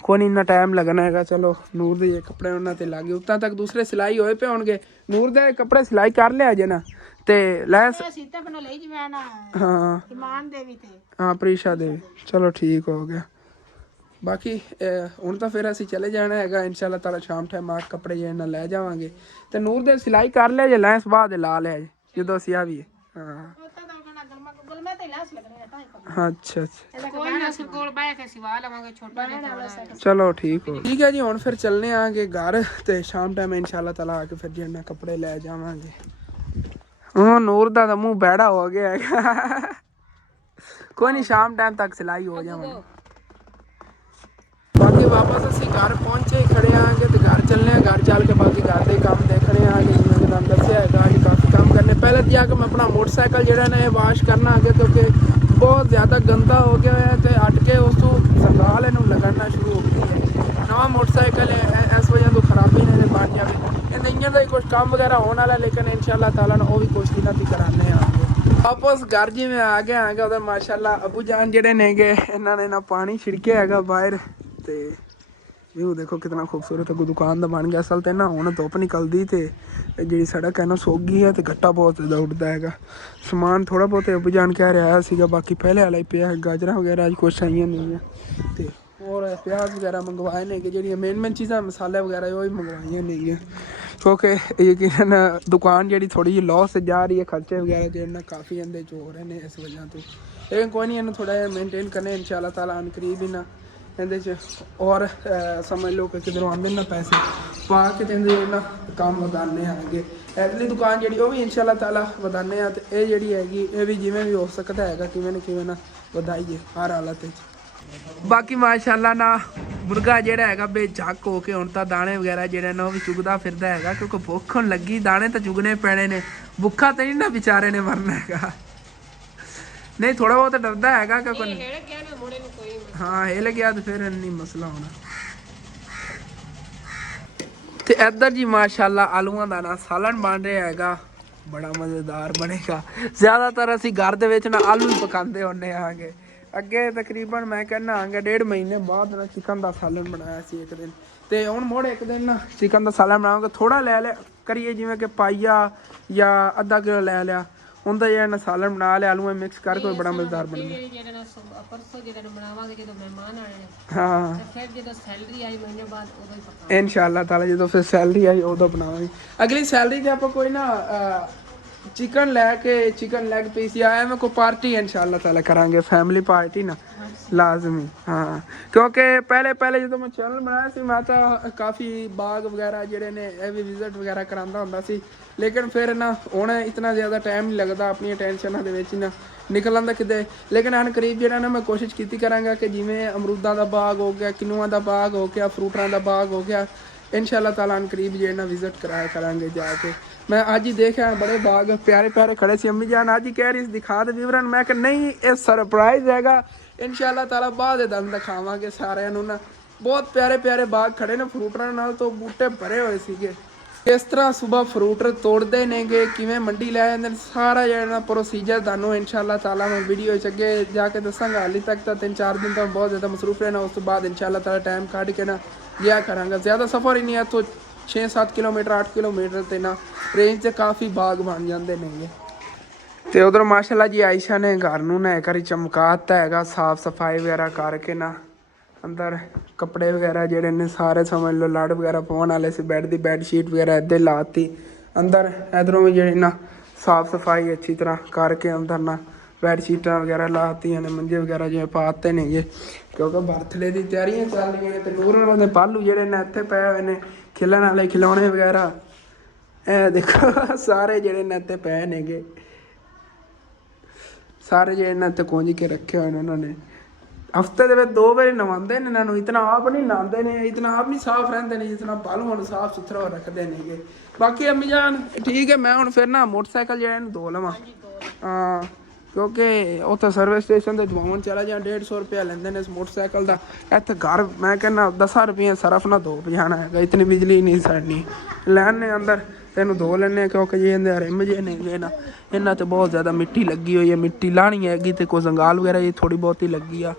ਕੋਈ ਨਹੀਂ ਇੰਨਾ ਟਾਈਮ ਲੱਗਣਾ ਹੈਗਾ। ਚਲੋ ਨੂਰ ਦੇ ਕੱਪੜੇ ਉਹਨਾਂ ਤੇ ਲੱਗੇ ਉੱਤਾਂ ਤੱਕ ਦੂਸਰੇ ਸਿਲਾਈ ਹੋਏ ਪਏ ਹੋਣਗੇ। ਨੂਰ ਦੇ ਕੱਪੜੇ ਸਿਲਾਈ ਕਰ ਲਿਆ ਜੇ ਨਾ ਤੇ ਲੈਸ ਸੀਤੇ ਬਣਾ ਲਈ ਜਿਵੇਂ ਨਾ ਹਾਂ ਇਮਾਨ ਦੇ ਵੀ ਤੇ ਹਾਂ ਪ੍ਰੀਸ਼ਾ ਦੇ। ਚਲੋ ਠੀਕ ਹੋ ਗਿਆ। ਬਾਕੀ ਹੁਣ ਤਾਂ ਫਿਰ ਅਸੀਂ ਚਲੇ ਜਾਣਾ ਹੈਗਾ ਇਨਸ਼ਾਅੱਲਾ ਤਾਲਾ ਸ਼ਾਮ ਟਾਈਮ ਆ ਕੱਪੜੇ ਜੇ ਨਾਲ ਲੈ ਜਾਵਾਂਗੇ ਤੇ ਨੂਰ ਦੇ ਸਿਲਾਈ ਕਰ ਲਿਆ ਜੇ ਲੈਸ ਬਾਅਦ ਲਾ ਲਿਆ ਜੇ ਜਦੋਂ ਅਸੀਂ ਆ ਵੀ ਹਾਂ ਗਲਮੇ ਤੇ ਲੈਸ ਲੱਗਣੀ ਤਾਂ ਅੱਛਾ ਅੱਛਾ कोई ना सिर कोल बैठ के सिवा लवांगे छोटा जिहा। ਚਲੋ ਠੀਕ ਹੋ ਠੀਕ ਹੈ ਜੀ। ਹੁਣ ਫਿਰ ਚੱਲਨੇ ਆਂਗੇ ਘਰ ਤੇ ਸ਼ਾਮ ਟਾਈਮ ਇਨਸ਼ਾਅੱਲਾ ਤਾਲਾ ਆ ਕੇ ਫਿਰ ਜਿਹੜਾ ਕੱਪੜੇ ਲੈ ਜਾਵਾਂਗੇ। ਉਹ ਨੂਰ ਦਾ ਤਾਂ ਮੂੰਹ ਬੈੜਾ ਹੋ ਗਿਆ ਹੈਗਾ ਕੋਈ ਨਹੀਂ ਸ਼ਾਮ ਟਾਈਮ ਤੱਕ ਸਿਲਾਈ ਹੋ ਜਾਵਾਂਗੇ। ਬਾਕੀ ਵਾਪਸ ਅਸੀਂ ਘਰ ਪਹੁੰਚੇ ਖੜੇ ਆਂਗੇ ਤੇ ਘਰ ਚੱਲਨੇ ਆ। ਘਰ ਚੱਲ ਕੇ ਬਾਕੀ ਘਰ ਦੇ ਕੰਮ ਦੇਖਣੇ ਆਂਗੇ ਜਿਵੇਂ ਕਿ ਤੁਹਾਨੂੰ ਦੱਸਿਆ ਹੈਗਾ ਅੱਜ ਕਾਫੀ ਕੰਮ ਕਰਨੇ। ਪਹਿਲੇ ਤਾਂ ਕਿ ਮੈਂ ਆਪਣਾ ਮੋਟਰਸਾਈਕਲ ਜਿਹੜਾ ਨਾ ਇਹ ਵਾਸ਼ ਕਰਨਾ ਅੱਗੇ ਕਿਉਂਕਿ ਬਹੁਤ ਜ਼ਿਆਦਾ ਗੰਦਾ ਹੋ ਗਿਆ ਹੈ ਤੇ ਹਟ ਕੇ ਉਸ ਤੋਂ ਸੰਭਾਲ ਇਹਨੂੰ ਲਗਾਉਣਾ ਸ਼ੁਰੂ ਹੋ ਗਈ ਹੈ। ਨਵਾਂ ਮੋਟਰਸਾਈਕਲ ਹੈ ਇਸ ਵਜ੍ਹਾ ਤੋਂ ਖਰਾਬੀ ਨੇ ਬਣ ਜਾਵੇ। ਕਹਿੰਦੇ ਇੰਜਨ ਦਾ ਕੁਝ ਕੰਮ ਵਗੈਰਾ ਹੋਣ ਵਾਲਾ, ਲੇਕਿਨ ਇਨਸ਼ਾਅੱਲਾ ਤਾਲਾ ਨਾ ਉਹ ਵੀ ਕੋਸ਼ਿਸ਼ ਨਾਲ ਕਰਾਣੇ ਆਂਗੇ। ਵਾਪਸ ਘਰ ਜਿਵੇਂ ਆ ਗਿਆ ਉਹਦਾ ਮਾਸ਼ਾਅੱਲਾ ਅਬੂ ਜਾਨ ਜਿਹੜੇ ਨੇਗੇ ਇਹਨਾਂ ਨੇ ਨਾ ਪਾਣੀ ਛਿੜਕਿਆ ਹੈਗਾ ਬਾਹਰ, ਤੇ ਵਿਊ ਦੇਖੋ ਕਿਤਨਾ ਖੂਬਸੂਰਤ ਹੈ। ਦੁਕਾਨ ਦਾ ਬਣ ਗਿਆ। ਅਸਲ ਤੇ ਨਾ ਹੁਣ ਧੁੱਪ ਨਿਕਲਦੀ ਤੇ ਜਿਹੜੀ ਸੜਕ ਹੈ ਨਾ ਸੋਗੀ ਹੈ ਤੇ ਗੱਟਾ ਬਹੁਤ ਜ਼ਿਆਦਾ ਉੱਡਦਾ ਹੈਗਾ। ਸਮਾਨ ਥੋੜਾ ਬਹੁਤ ਅਬੂ ਜਾਨ ਕਹਿ ਰਿਹਾ ਸੀਗਾ, ਬਾਕੀ ਪਹਿਲੇ ਵਾਲਾ ਹੀ ਪਿਆ। ਗਾਜਰਾਂ ਵਗੈਰਾ ਅੱਜ ਕੁਛ ਆਈਆਂ ਨਹੀਂ ਹੈ ਤੇ ਹੋਰ ਪਿਆਜ਼ ਵਗੈਰਾ ਮੰਗਵਾਏ ਨੇ ਕਿ ਜਿਹੜੀਆਂ ਮੇਨ ਚੀਜ਼ਾਂ ਮਸਾਲੇ ਵਗੈਰਾ ਉਹ ਹੀ ਮੰਗਵਾਈਆਂ ਨਹੀਂ, ਕਿਉਂਕਿ ਯਕੀਨਨ ਦੁਕਾਨ ਜਿਹੜੀ ਥੋੜੀ ਜਿਹੀ ਲੌਸ ਜਾ ਰਹੀ ਹੈ, ਖਰਚੇ ਵਗੈਰਾ ਜਿਹੜੇ ਕਾਫੀ ਇਹਦੇ 'ਚ ਹੋ ਰਹੇ ਨੇ ਇਸ ਵਜ੍ਹਾ ਤੋਂ। ਲੇਕਿਨ ਕੋਈ ਨਹੀਂ, ਇਹਨੂੰ ਥੋੜਾ ਜਿਹਾ ਮੇਨਟੇਨ ਕਰਨੇ ਇਨਸ਼ਾਅੱਲਾ ਤਾਲਾ ਅਨ ਕਰੀਬ ਹੀ ਨਾ ਇਹਦੇ 'ਚ ਔਰ ਸਮਝ ਲਓ ਕਿ ਕਿਧਰੋਂ ਆਉਂਦੇ ਨਾ ਪੈਸੇ ਪਾ ਕੇ ਤੇ ਇਹਦੇ ਨਾ ਕੰਮ ਵਧਾਉਂਦੇ ਆਗੇ। ਅਗਲੀ ਦੁਕਾਨ ਜਿਹੜੀ ਉਹ ਵੀ ਇਨਸ਼ਾਅੱਲਾ ਤਾਲਾ ਵਧਾਉਂਦੇ ਆ, ਤੇ ਇਹ ਜਿਹੜੀ ਹੈਗੀ ਇਹ ਵੀ ਜਿਵੇਂ ਵੀ ਹੋ ਸਕਦਾ ਹੈਗਾ ਕਿਵੇਂ ਨਾ ਕਿਵੇਂ ਨਾ ਵਧਾਈਏ ਹਰ ਹਾਲਤ ਵਿੱਚ। ਬਾਕੀ ਮਾਸ਼ਾਅੱਲਾ ਨਾ ਮੁਰਗਾ ਜਿਹੜਾ ਹੈਗਾ ਬੇਝੱਕ ਹੋ ਕੇ ਹੁਣ ਤਾਂ ਦਾਣੇ ਵਗੈਰਾ ਜਿਹੜੇ ਨੇ ਉਹ ਵੀ ਚੁਗਦਾ ਫਿਰਦਾ ਹੈਗਾ, ਕਿਉਂਕਿ ਭੁੱਖ ਹੁਣ ਲੱਗੀ, ਦਾਣੇ ਤਾਂ ਚੁਗਣੇ ਪੈਣੇ ਨੇ, ਭੁੱਖਾ ਤਾਂ ਨਹੀਂ ਨਾ ਵਿਚਾਰੇ ਨੇ ਮਰਨਾ ਹੈਗਾ। ਨਹੀਂ ਥੋੜਾ ਬਹੁਤ ਡਰਦਾ ਹੈਗਾ ਕਿ ਕੋਈ ਹਾਂ ਹਿੱਲ ਗਿਆ ਤੇ ਫਿਰ ਨਹੀਂ ਮਸਲਾ ਹੋਣਾ। ਤੇ ਇੱਧਰ ਜੀ ਮਾਸ਼ਾਅੱਲਾ ਆਲੂਆਂ ਦਾ ਨਾ ਸਾਲਨ ਬਣ ਰਿਹਾ ਹੈਗਾ, ਬੜਾ ਮਜ਼ੇਦਾਰ ਬਣੇਗਾ। ਜ਼ਿਆਦਾਤਰ ਅਸੀਂ ਘਰ ਦੇ ਵਿੱਚ ਨਾ ਆਲੂ ਹੀ ਪਕਾਉਂਦੇ ਹੁੰਦੇ ਆਂਗੇ। ਅੱਗੇ ਤਕਰੀਬਨ ਮੈਂ ਕਹਿੰਦਾ ਆਂਗੇ 1.5 ਮਹੀਨੇ ਬਾਅਦ ਨਾ ਚਿਕਨ ਦਾ ਸਾਲਨ ਬਣਾਇਆ ਸੀ ਇੱਕ ਦਿਨ, ਤੇ ਹੁਣ ਮੋੜ ਇੱਕ ਦਿਨ ਨਾ ਚਿਕਨ ਦਾ ਸਾਲਨ ਬਣਾਵਾਂਗੇ। ਥੋੜਾ ਲੈ ਲਿਆ ਕਰੀਏ ਜਿਵੇਂ ਕਿ ਪਾਈਆ ਜਾਂ ਅੱਧਾ ਕਿਲੋ ਲੈ ਲਿਆ, ਉਹਦਾ ਜਿਹੜਾ ਨਾ ਸਾਲਨ ਬਣਾ ਲਿਆ ਆਲੂਆਂ ਮਿਕਸ ਕਰਕੇ, ਬੜਾ ਮਜ਼ੇਦਾਰ ਬਣਦਾ। ਹਾਂ ਇਨਸ਼ਾਅੱਲਾ ਤਾਲਾ ਜਦੋਂ ਫਿਰ ਸੈਲਰੀ ਆਈ ਉਦੋਂ ਬਣਾਵਾਂਗੇ। ਅਗਲੀ ਸੈਲਰੀ ਤੇ ਆਪਾਂ ਕੋਈ ਨਾ ਚਿਕਨ ਲੈ ਕੇ ਚਿਕਨ ਲੈਗ ਪੀਸ ਜਾਂ ਐਵੇਂ ਕੋਈ ਪਾਰਟੀ ਇਨਸ਼ਾਅੱਲਾ ਤਾਲਾ ਕਰਾਂਗੇ, ਫੈਮਿਲੀ ਪਾਰਟੀ ਨਾ ਲਾਜ਼ਮੀ। ਹਾਂ ਕਿਉਂਕਿ ਪਹਿਲੇ ਜਦੋਂ ਮੈਂ ਚੈਨਲ ਬਣਾਇਆ ਸੀ ਮੈਂ ਤਾਂ ਕਾਫੀ ਬਾਗ ਵਗੈਰਾ ਜਿਹੜੇ ਨੇ ਇਹ ਵੀ ਵਿਜ਼ਿਟ ਵਗੈਰਾ ਕਰਾਉਂਦਾ ਹੁੰਦਾ ਸੀ, ਲੇਕਿਨ ਫਿਰ ਨਾ ਹੁਣ ਇਤਨਾ ਜ਼ਿਆਦਾ ਟਾਈਮ ਨਹੀਂ ਲੱਗਦਾ ਆਪਣੀਆਂ ਟੈਨਸ਼ਨਾਂ ਦੇ ਵਿੱਚ ਨਾ ਨਿਕਲਣ ਦਾ ਕਿਤੇ। ਲੇਕਿਨ ਹਨ ਕਰੀਬ ਜਿਹੜਾ ਨਾ ਮੈਂ ਕੋਸ਼ਿਸ਼ ਕੀਤੀ ਕਰਾਂਗਾ ਕਿ ਜਿਵੇਂ ਅਮਰੂਦਾਂ ਦਾ ਬਾਗ ਹੋ ਗਿਆ, ਕਿਨੂਆਂ ਦਾ ਬਾਗ ਹੋ ਗਿਆ, ਫਰੂਟਾਂ ਦਾ ਬਾਗ ਹੋ ਗਿਆ, ਇਨਸ਼ਾਅੱਲਾ ਤਾਲਾ ਹਨ ਕਰੀਬ ਜਿਹੜਾ ਨਾ ਵਿਜ਼ਿਟ ਕਰਾਇਆ ਕਰਾਂਗੇ ਜਾ ਕੇ। ਮੈਂ ਅੱਜ ਹੀ ਦੇਖਿਆ ਬੜੇ ਬਾਗ ਪਿਆਰੇ ਪਿਆਰੇ ਖੜੇ ਸੀ। ਅੰਮੀ ਜਾਨ ਅੱਜ ਹੀ ਕਹਿ ਰਹੀ ਸੀ ਦਿਖਾ ਦੇ ਵਿਵਰਨ, ਮੈਂ ਕਿ ਨਹੀਂ ਇਹ ਸਰਪ੍ਰਾਈਜ਼ ਹੈਗਾ, ਇਨਸ਼ਾਅੱਲਾ ਤਾਲਾ ਬਾਅਦ ਦੇ ਦਿਨ ਦਿਖਾਵਾਂਗੇ ਸਾਰਿਆਂ ਨੂੰ ਨਾ। ਬਹੁਤ ਪਿਆਰੇ ਪਿਆਰੇ ਬਾਗ ਖੜੇ ਨੇ ਫਰੂਟਾਂ ਨਾਲ, ਤੋਂ ਬੂਟੇ ਭਰੇ ਹੋਏ ਸੀਗੇ। ਇਸ ਤਰ੍ਹਾਂ ਸੁਬਹ ਫਰੂਟ ਤੋੜਦੇ ਨੇਗੇ, ਕਿਵੇਂ ਮੰਡੀ ਲੈ ਜਾਂਦੇ ਨੇ, ਸਾਰਾ ਜਿਹੜਾ ਪ੍ਰੋਸੀਜਰ ਤੁਹਾਨੂੰ ਇਨਸ਼ਾਅੱਲਾ ਤਾਲਾ ਮੈਂ ਵੀਡੀਓ 'ਚ ਅੱਗੇ ਜਾ ਕੇ ਦੱਸਾਂਗਾ। ਹਾਲੇ ਤੱਕ ਤਾਂ 3-4 ਦਿਨ ਤਾਂ ਬਹੁਤ ਜ਼ਿਆਦਾ ਮਸਰੂਫ ਰਹਿਣਾ, ਉਸ ਤੋਂ ਬਾਅਦ ਇਨਸ਼ਾਅੱਲਾ ਤਾਲਾ ਟਾਈਮ ਕੱਢ ਕੇ ਨਾ ਗਿਆ ਕਰਾਂਗਾ। ਜ਼ਿਆਦਾ ਸਫ਼ਰ ਹੀ ਨਹੀਂ ਹੈ, ਤੋਂ 6-7 ਕਿਲੋਮੀਟਰ 8 ਕਿਲੋਮੀਟਰ ਤੇ ਨਾ ਰੇਂਜ 'ਤੇ ਕਾਫੀ ਬਾਗ ਬਣ ਜਾਂਦੇ ਨੇਗੇ। ਤੇ ਉਧਰ ਮਾਸ਼ਾਅੱਲਾ ਜੀ ਆਇਸ਼ਾ ਨੇ ਘਰ ਨੂੰ ਨਾ ਇੱਕ ਵਾਰੀ ਚਮਕਾਤਾ ਹੈਗਾ, ਸਾਫ ਸਫਾਈ ਵਗੈਰਾ ਕਰਕੇ ਨਾ। ਅੰਦਰ ਕੱਪੜੇ ਵਗੈਰਾ ਜਿਹੜੇ ਨੇ ਸਾਰੇ ਸਮਝ ਲਓ ਲੜ ਵਗੈਰਾ ਪਾਉਣ ਵਾਲੇ ਸੀ, ਬੈੱਡ ਦੀ ਬੈੱਡ ਸ਼ੀਟ ਵਗੈਰਾ ਇੱਦਾਂ ਹੀ ਲਾਤੀ। ਅੰਦਰ ਇਧਰੋਂ ਵੀ ਜਿਹੜੇ ਨਾ ਸਾਫ ਸਫਾਈ ਅੱਛੀ ਤਰ੍ਹਾਂ ਕਰਕੇ ਅੰਦਰ ਨਾ ਬੈੱਡ ਸ਼ੀਟਾਂ ਵਗੈਰਾ ਲਾਤੀਆਂ ਨੇ, ਮੰਜੇ ਵਗੈਰਾ ਜਿਵੇਂ ਪਾਤੇ ਨੇਗੇ, ਕਿਉਂਕਿ ਬਰਥਡੇ ਦੀ ਤਿਆਰੀਆਂ ਚੱਲ ਰਹੀਆਂ ਨੇ। ਤੇ ਨੂਰ ਉਹਨਾਂ ਦੇ ਪਾਲੂ ਜਿਹੜੇ ਨੇ ਇੱਥੇ ਪਏ ਹੋਏ ਨੇ, ਖਿਲਣ ਵਾਲੇ ਖਿਲੌਣੇ ਵਗੈਰਾ, ਇਹ ਦੇਖੋ ਸਾਰੇ ਜਿਹੜੇ ਨੇ ਇੱਥੇ ਪਏ ਨੇਗੇ, ਸਾਰੇ ਜਿਹੜੇ ਨੇ ਇੱਥੇ ਕੁੰਝ ਕੇ ਰੱਖੇ ਹੋਏ ਨੇ ਉਹਨਾਂ ਨੇ। ਹਫਤੇ ਦੇ ਵਿੱਚ 2 ਵਾਰੀ ਨਵਾਉਂਦੇ ਨੇ ਇਹਨਾਂ ਨੂੰ, ਇਤਨਾ ਆਪ ਨਹੀਂ ਨਹਾਉਂਦੇ ਨੇ, ਇਤਨਾ ਆਪ ਨਹੀਂ ਸਾਫ਼ ਰਹਿੰਦੇ ਨੇ ਜਿਤਨਾ ਪਾਲੂ ਹੁਣ ਸਾਫ਼ ਸੁਥਰਾ ਰੱਖਦੇ ਨੇਗੇ। ਬਾਕੀ ਅੰਮੀ ਜਾਨ ਠੀਕ ਹੈ, ਮੈਂ ਹੁਣ ਫਿਰ ਨਾ ਮੋਟਰਸਾਈਕਲ ਜਿਹੜਾ ਇਹਨੂੰ ਧੋ ਲਵਾਂ। ਹਾਂ ਕਿਉਂਕਿ ਉੱਥੇ ਸਰਵਿਸ ਸਟੇਸ਼ਨ ਤੇ ਧਵਾਉਣ ਚਲਾ ਜਾਂ 150 ਰੁਪਇਆ ਲੈਂਦੇ ਨੇ ਇਸ ਮੋਟਰਸਾਈਕਲ ਦਾ। ਇੱਥੇ ਘਰ ਮੈਂ ਕਹਿੰਦਾ 10 ਰੁਪਏ ਸਰਫ ਨਾ ਧੋ ਜਾਣਾ ਹੈਗਾ, ਇਤਨੀ ਬਿਜਲੀ ਨਹੀਂ ਸਾੜਨੀ। ਲੈਣੇ ਅੰਦਰ ਇਹਨੂੰ ਧੋ ਲੈਂਦੇ, ਕਿਉਂਕਿ ਜੇ ਇਹਦੇ ਰਿਮ ਜੇ ਨੇ ਨਾ ਇਹਨਾਂ 'ਚ ਬਹੁਤ ਜ਼ਿਆਦਾ ਮਿੱਟੀ ਲੱਗੀ ਹੋਈ ਹੈ, ਮਿੱਟੀ ਲਾਣੀ ਹੈਗੀ ਤੇ ਕੋਈ ਜ਼ੰਗਾਲ ਵਗੈਰਾ ਇਹ ਥੋੜ੍ਹੀ ਬਹੁਤੀ ਲੱਗੀ ਆ।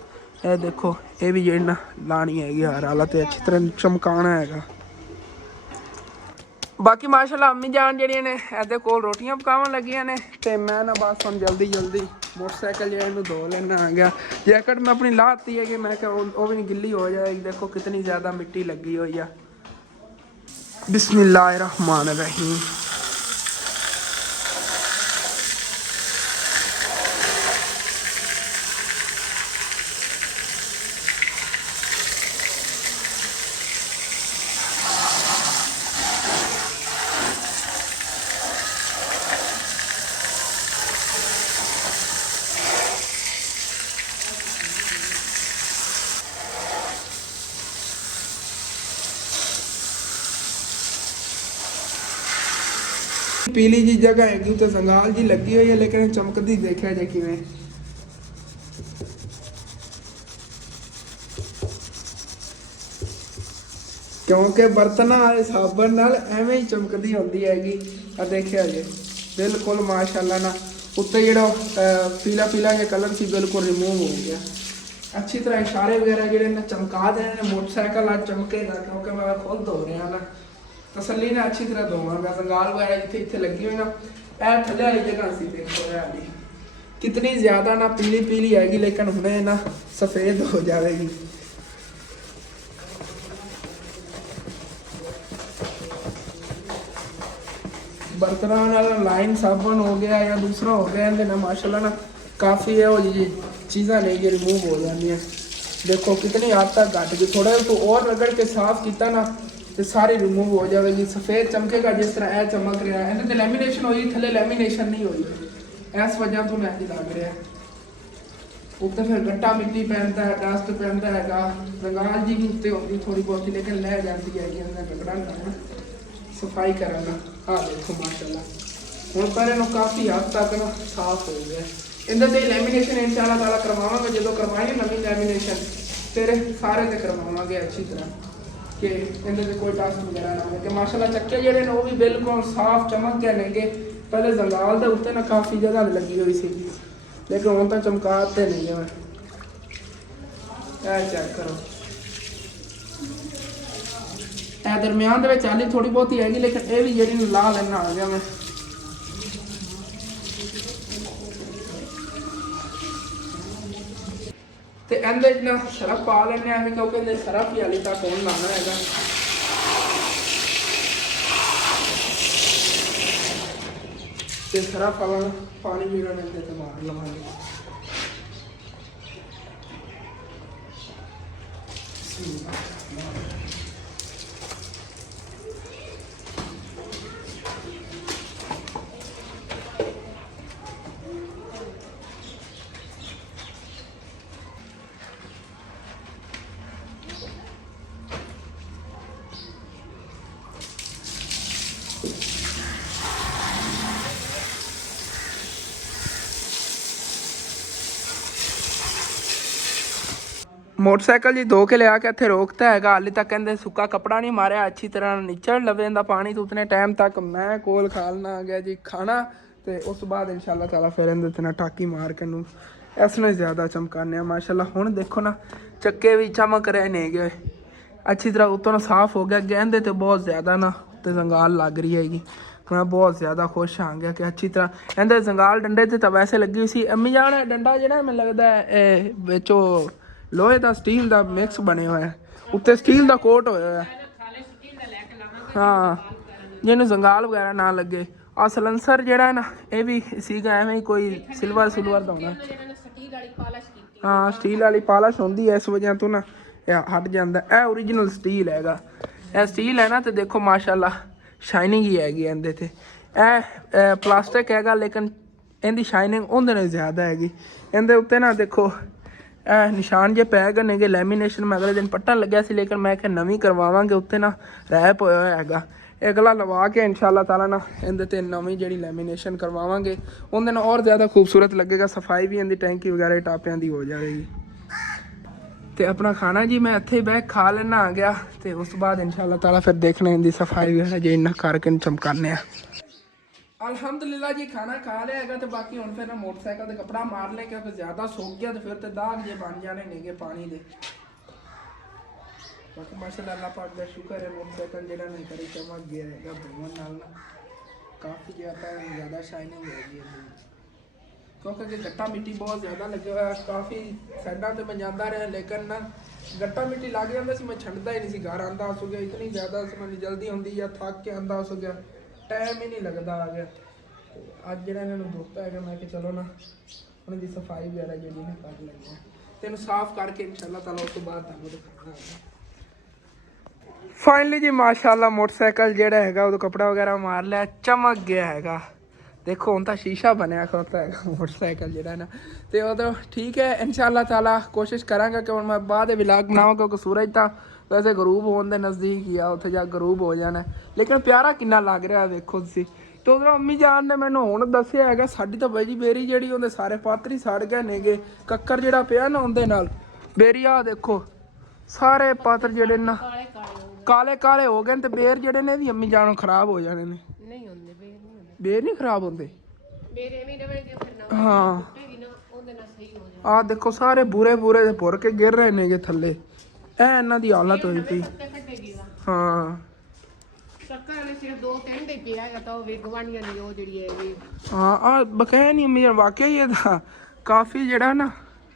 ਇਹ ਦੇਖੋ ਇਹ ਵੀ ਜਿਹੜੀ ਨਾ ਲਾਣੀ ਹੈਗੀ ਹਰ ਹਾਲਤ ਤੇ ਅੱਛੀ ਤਰ੍ਹਾਂ ਚਮਕਾਉਣਾ ਹੈਗਾ। ਬਾਕੀ ਮਾਸ਼ਾਅੱਲਾ ਅੰਮੀ ਜਾਨ ਜਿਹੜੀਆਂ ਨੇ ਇਹਦੇ ਕੋਲ ਰੋਟੀਆਂ ਪਕਾਉਣ ਲੱਗੀਆਂ ਨੇ, ਤੇ ਮੈਂ ਨਾ ਬਸ ਹੁਣ ਜਲਦੀ ਮੋਟਰਸਾਈਕਲ ਜਿਹੜਾ ਇਹਨੂੰ ਧੋ ਲੈਣਾ ਆ ਗਿਆ। ਜੈਕਟ ਮੈਂ ਆਪਣੀ ਲਾਹਤੀ ਹੈ ਕਿ ਮੈਂ ਕਿਹਾ ਉਹ ਵੀ ਨਹੀਂ ਗਿੱਲੀ ਹੋ ਜਾਏਗੀ। ਦੇਖੋ ਕਿਤਨੀ ਜ਼ਿਆਦਾ ਮਿੱਟੀ ਲੱਗੀ ਹੋਈ ਆ। ਬਿਸਮਿल्लाहिर्रहमानिर्रहीम। पीली जी जगह है उत्ते संगाल जी लगी हुई है, लेकिन चमकती देखा जाए किवें। ਕਿਉਂਕਿ ਬਰਤਨਾਂ ਵਾਲੇ ਸਾਬਣ ਨਾਲ ਐਵੇਂ ਹੀ ਚਮਕਦੀ ਹੁੰਦੀ ਹੈਗੀ। ਆ ਦੇਖਿਆ ਜੇ ਬਿਲਕੁਲ ਮਾਸ਼ਾਅੱਲਾ ਨਾ ਉੱਤੇ ਜਿਹੜਾ ਪੀਲਾ ਪੀਲਾ ਜਿਹਾ ਕਲਰ ਸੀ ਬਿਲਕੁਲ ਰਿਮੂਵ ਹੋ ਗਿਆ। ਅੱਛੀ ਤਰ੍ਹਾਂ ਇਸ਼ਾਰੇ ਵਗੈਰਾ ਜਿਹੜੇ ਨੇ ਚਮਕਾ ਦੇਣੇ ਨੇ। ਮੋਟਰਸਾਈਕਲ ਅੱਜ ਚਮਕੇਗਾ ਕਿਉਂਕਿ ਮੈਂ ਖੁਦ ਧੋ ਰਿਹਾ ਨਾ, ਤਸੱਲੀ ਨਾਲ ਅੱਛੀ ਤਰ੍ਹਾਂ ਧੋਵਾਂਗਾ। ਰੰਗਾਲ ਵਗੈਰਾ ਜਿੱਥੇ ਇੱਥੇ ਲੱਗੀ ਹੋਈ ਨਾ, ਇਹ ਥੱਲੇ ਵਾਲੀ ਜਗ੍ਹਾ ਸੀ ਦੇਖੋ ਇਹ ਵਾਲੀ ਕਿਤਨੀ ਜ਼ਿਆਦਾ ਨਾ ਪੀਲੀ ਪੀਲੀ ਹੈਗੀ, ਲੇਕਿਨ ਹੁਣੇ ਨਾ ਸਫੇਦ ਹੋ ਜਾਵੇਗੀ। ਬਰਤਨਾਂ ਨਾਲ ਲਾਈਨ ਸਾਬਣ ਹੋ ਗਿਆ ਜਾਂ ਦੂਸਰਾ ਹੋ ਗਿਆ, ਇਹਦੇ ਨਾਲ ਮਾਸ਼ਾਅੱਲਾ ਨਾ ਕਾਫੀ ਇਹੋ ਜਿਹੀ ਚੀਜ਼ਾਂ ਨੇ ਜੋ ਰਿਮੂਵ ਹੋ ਜਾਂਦੀਆਂ। ਦੇਖੋ ਕਿਤਨੀ ਹੱਦ ਤੱਕ ਘੱਟ ਗਈ। ਥੋੜਾ ਜਿਹਾ ਤੋਂ और रगड़ के साफ ਕੀਤਾ ਨਾ ਤੇ ਸਾਰੀ ਰਿਮੂਵ ਹੋ ਜਾਵੇਗੀ। ਸਫੇਦ ਚਮਕੇਗਾ ਜਿਸ ਤਰ੍ਹਾਂ ਇਹ ਚਮਕ ਰਿਹਾ। ਇਹਦੇ ਤੇ ਲੈਮੀਨੇਸ਼ਨ ਹੋਈ, ਥੱਲੇ ਲੈਮੀਨੇਸ਼ਨ ਨਹੀਂ ਹੋਈ, ਇਸ ਵਜ੍ਹਾ ਤੋਂ ਮੈਂ ਇਹ ਲੱਗ ਰਿਹਾ। ਉੱਤੇ ਫਿਰ ਗੱਟਾ ਮਿੱਟੀ ਪੈਂਦਾ ਹੈ, ਡਸਟ ਪੈਂਦਾ ਹੈਗਾ। ਰੰਗਾਲ ਜੀ ਵੀ ਉੱਤੇ ਹੁੰਦੀ ਥੋੜੀ ਬਹੁਤੀ, ਲੇਕਿਨ ਲੈ ਜਾਂਦੀ ਹੈਗੀ। ਇਹਨਾਂ ਰਗੜਨ ਨਾਲ ਸਫਾਈ ਕਰਨ ਨਾਲ। ਆਹ ਦੇਖੋ ਮਾਸ਼ਾਅੱਲਾ ਹੁਣ ਪਰ ਇਹਨੂੰ ਕਾਫੀ ਹੱਦ ਤੱਕ ਨਾ ਸਾਫ਼ ਹੋ ਗਿਆ। ਇਹਦੇ ਤੇ ਲੈਮੀਨੇਸ਼ਨ ਇਨਸ਼ਾਅੱਲਾ ਤਾਲਾ ਕਰਵਾਵਾਂਗੇ। ਜਦੋਂ ਕਰਵਾਈਏ ਨਵੀਂ ਲੈਮੀਨੇਸ਼ਨ ਫਿਰ ਸਾਰੇ ਤੇ ਕਰਵਾਵਾਂਗੇ ਅੱਛੀ ਤਰ੍ਹਾਂ ਕਿ ਇਹਦੇ ਤੇ ਕੋਈ ਡਸਟ ਵਗੈਰਾ ਨਾ ਹੋਵੇ। ਕਿ ਮਾਸ਼ਾਅੱਲਾ ਚੱਕੇ ਜਿਹੜੇ ਨੇ ਉਹ ਵੀ ਬਿਲਕੁਲ ਸਾਫ਼ ਚਮਕ ਗਏ ਨੇਗੇ। ਪਹਿਲੇ ਜ਼ੰਗਾਲ ਦੇ ਉੱਤੇ ਨਾ ਕਾਫੀ ਜਗ੍ਹਾ ਲੱਗੀ ਹੋਈ ਸੀ, ਲੇਕਿਨ ਹੁਣ ਤਾਂ ਚਮਕਾ ਤੇ ਨਹੀਂ ਜਿਵੇਂ ਇਹ ਚੈੱਕ ਕਰੋ। ਇਹ ਦਰਮਿਆਨ ਦੇ ਵਿੱਚ ਹਾਲੀ ਥੋੜੀ ਬਹੁਤੀ ਹੈਗੀ, ਲੇਕਿਨ ਇਹ ਵੀ ਜਿਹੜੀ ਨੂੰ ਲਾ ਲੈਣਾ ਆ ਗਿਆ ਮੈਂ। ਤੇ ਇਹਦੇ ਨਾਲ ਸਰਫ ਪਾ ਲੈਣੇ ਆ ਕਿਉਂਕਿ ਇਹਦੇ ਸਰਫ ਹੀ ਹਾਲੀ ਤੱਕ ਹੋਣ ਲਾਣਾ ਹੈਗਾ। ਤੇ ਸਰਫ ਵਾਲਾ ਪਾਣੀ ਵੀ ਇਹਨਾਂ ਨੇ ਤੇ ਮਾਰ ਲਵਾਂਗੇ। मोटरसाइकिल जी धो के लिया के इतने रोकता है। हाली तक कहते सुक्का कपड़ा नहीं मारिया, अच्छी तरह निचड़ लवे पानी। तो उतने टाइम तक मैं कोल खालना आ गया जी खाना। तो उस बाद इंशाल्लाह ताला फिर इन्हें टाकी मार के इसने ज़्यादा चमकाने माशाल्लाह। हुण देखो ना चक्के भी चमक रहे ने गए अच्छी तरह, उतों साफ हो गया। गेंदे तो बहुत ज़्यादा ना तो जंगाल लग रही हैगी। मैं बहुत ज़्यादा खुश आ गया कि अच्छी तरह इहदे जंगाल डंडे तो वैसे लगी सी। अम्मी जान डंडा जो मैंने लगता है बिचो लोहे का स्टील का मिक्स बने हुआ है, उत्ते स्टील का कोट होया है। हाँ जिन्हें जंगाल वगैरह ना लगे। आ सलंसर जेड़ा है ना ये भी सीगा एवं ही कोई सिल्वर सिल्वर का होना। हाँ स्टील वाली पॉलिश होंदी है, इस वजह तो ना हट जाता है। यह ओरिजिनल स्टील हैगा। यह स्टील है ना तो देखो माशाल्लाह शाइनिंग ही हैगी इहदे ते। यह प्लास्टिक हैगा लेकिन इहदी शाइनिंग उहदे नाल ज़्यादा हैगी। इहदे उत्ते ना देखो निशान जे पै गए ने। लैमीनेशन मैं अगले दिन पट्टन लग्या सी, लेकिन मैं क्या नवीं करवावांगे। उत्ते ना रैप होया हैगा। अगला लवा के इंशाल्लाह ताला ना इहदे ते नवीं जिहड़ी लैमीनेशन करवावांगे उहदे नाल और ज़्यादा खूबसूरत लगेगा। सफाई भी इहदी टैंकी वगैरह टापियां दी हो जाएगी। तो अपना खाना जी मैं इत्थे बैठ खा लेना आ गया। तो उस बाद इंशाल्लाह ताला फिर देखने इहदी सफाई वगैरह जी इन्ना करके चमकाने। अल्हम्दुलिल्लाह जी खाना खा लिया है। तो बाकी हुण फिर मोटरसाइकिल ते कपड़ा मार ले क्योंकि ज़्यादा सुक गया तो फिर तो दाग जे बन जाने नेगे पानी दे। बाकी माशाअल्लाह अल्लाह पाक दा शुक्र है मोटरसाइकिल जेड़ा नहीं करी चमक गया है धुआं नाल ना काफ़ी ज़्यादा शाइनिंग हो गई है। क्योंकि गट्टा मिट्टी बहुत ज़्यादा लगे हुआ है। काफ़ी साइडा तो मैं जाता रहा लेकिन ना गट्टा मिट्टी लग जाता सी, मैं छड्डदा ही नहीं सी। घर आंदा हो गया इतनी ज़्यादा मैंने जल्दी होंदी या थक के आंदा हो गया, टाइम ही नहीं लगता आ गया। तो अज जो इन्होंने धोता है मैं कि चलो ना उनकी सफाई वगैरह जी ना कर लेंगे। तेन साफ करके इंशाल्लाह ताला उस बाद तुहानू दिखाना है। फाइनली जी माशाल्लाह मोटरसाइकिल जेड़ा हैगा वो कपड़ा वगैरह मार लिया, चमक गया हैगा। देखो हुण तां शीशा बनया खड़ोता है मोटरसाइकिल जेड़ा ना। तो वो ठीक है इंशाल्लाह ताला कोशिश करांगा कि हुण मैं बाद विलाग बनावां क्योंकि सूरज तां वैसे गरूब होने के नज़दीक ही आ, उत्थे जा गरूब हो जाना है। लेकिन प्यारा किन्ना लग रहा देखो तुसीं। तो उधर अम्मी जान ने मैनूं हुण दस्सिआ हैगा साडी तां बजी बेरी जेहड़ी उहदे सारे पात्र ही सड़ गए नेगे। कक्कर जेहड़ा पिया ना उहदे नाल बेरी आ देखो सारे पात्र जेहड़े ना ਕਾਲੇ ਕਾਲੇ ਹੋ ਗਏ ਨੇ ਤੇ ਬੇਰ ਜਿਹੜੇ ਨੇ ਇਹਦੀ ਅੰਮੀ ਜਾਨੋਂ ਖਰਾਬ ਹੋ ਜਾਣੇ ਨੇ। ਨਹੀਂ ਹੁੰਦੇ ਬੇਰ ਨਹੀਂ ਹੁੰਦੇ, ਬੇਰ ਨਹੀਂ ਖਰਾਬ ਹੁੰਦੇ। ਬੇਰ ਐਵੇਂ ਰਵੇਂਗੇ ਫਿਰ ਨਾ ਹਾਂ ਟੁੱਟੇਗੀ ਨਾ, ਉਹਦੇ ਨਾਲ ਸਹੀ ਹੋ ਜਾਏ। ਆਹ ਦੇਖੋ ਸਾਰੇ ਬੂਰੇ ਬੂਰੇ ਦੇ ਭੁਰ ਕੇ ਗਿਰ ਰਹੇ ਨੇਗੇ ਥੱਲੇ, ਇਹ ਇਹਨਾਂ ਦੀ ਹਾਲਤ ਹੋਈ ਪਈ। ਪੱਤੇ ਕੱਟੇਗੀ ਦਾ ਹਾਂ ਚੱਕਰ ਵਾਲੇ ਸਿਰਫ 2-3 ਦੇ ਪਿਆ ਹੈਗਾ, ਤਾਂ ਉਹ ਵੀ ਗਵਾਂਢੀਆਂ ਦੀ ਉਹ ਜਿਹੜੀ ਹੈ ਵੀ ਹਾਂ ਆ ਬਕਾਇਆ ਨਹੀਂ ਅੰਮੀ ਜਾਨ, ਵਾਕਿਆ ਹੀ ਇਹਦਾ ਕਾਫੀ ਜਿਹੜਾ ਨਾ,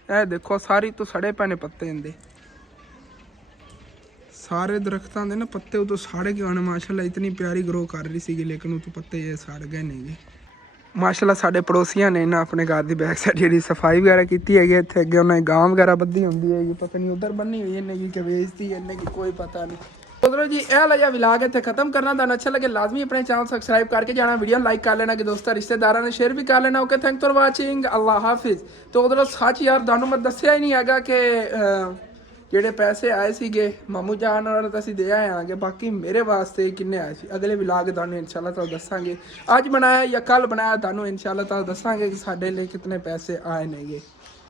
ਇਹ ਦੇਖੋ ਸਾਰੀ ਤੋਂ ਸੜੇ ਪਏ ਨੇ ਪੱਤੇ ਇਹਦੇ, ਸਾਰੇ ਦਰਖਤਾਂ ਦੇ ਨਾ ਪੱਤੇ ਉਦੋਂ ਸੜ ਗਏ ਹਨ। ਮਾਸ਼ਾਅੱਲਾ ਇਤਨੀ ਪਿਆਰੀ ਗਰੋ ਕਰ ਰਹੀ ਸੀਗੀ, ਲੇਕਿਨ ਉਹ ਤੋਂ ਪੱਤੇ ਇਹ ਸੜ ਗਏ ਨੇਗੇ। ਮਾਸ਼ਾਅੱਲਾ ਸਾਡੇ ਪੜੋਸੀਆਂ ਨੇ ਨਾ ਆਪਣੇ ਘਰ ਦੀ ਬੈਕ ਸਾਈਡ ਜਿਹੜੀ ਸਫਾਈ ਵਗੈਰਾ ਕੀਤੀ ਹੈਗੀ, ਇੱਥੇ ਅੱਗੇ ਉਹਨਾਂ ਦੀ ਗਾਂ ਵਗੈਰਾ ਬੱਧੀ ਹੁੰਦੀ ਹੈਗੀ, ਪਤਾ ਨਹੀਂ ਉਧਰ ਬੰਨੀ ਹੋਈ ਇਹਨੇ ਕੀ ਕਿ ਵੇਚਦੀ ਇਹਨੇ ਕੀ ਕੋਈ ਪਤਾ ਨਹੀਂ। ਉਧਰੋਂ ਜੀ ਇਹ ਲਿਆ ਵਲੌਗ ਇੱਥੇ ਖਤਮ ਕਰਨਾ। ਤੁਹਾਨੂੰ ਅੱਛਾ ਲੱਗੇ ਲਾਜ਼ਮੀ ਆਪਣੇ ਚੈਨਲ ਸਬਸਕ੍ਰਾइब करके जाना, वीडियो लाइक कर लेना, कि दोस्तों रिश्तेदारों ने शेयर भी कर लेना। ओके थैंक फॉर वाचिंग, अल्लाह हाफिज। तो उधरों सच यार ਤੁਹਾਨੂੰ ਮੈਂ ਦੱਸਿਆ ਹੀ ਨਹੀਂ ਹੈਗਾ ਕਿ ਜਿਹੜੇ ਪੈਸੇ ਆਏ ਸੀਗੇ ਮਾਮੂ ਜਾਨ ਔਰ ਅਸੀਂ ਦੇ ਆਏ ਆਂਗੇ, ਬਾਕੀ ਮੇਰੇ ਵਾਸਤੇ ਕਿੰਨੇ ਆਏ ਸੀ ਅਗਲੇ ਵਲੌਗ ਤੁਹਾਨੂੰ ਇਨਸ਼ਾਅੱਲਾ ਤੁਹਾਨੂੰ ਦੱਸਾਂਗੇ। ਅੱਜ ਬਣਾਇਆ ਜਾਂ ਕੱਲ ਬਣਾਇਆ ਤੁਹਾਨੂੰ ਇਨਸ਼ਾਅੱਲਾ ਤੁਹਾਨੂੰ ਦੱਸਾਂਗੇ ਕਿ ਸਾਡੇ ਲਈ ਕਿੰਨੇ ਪੈਸੇ ਆਏ ਨੇਗੇ।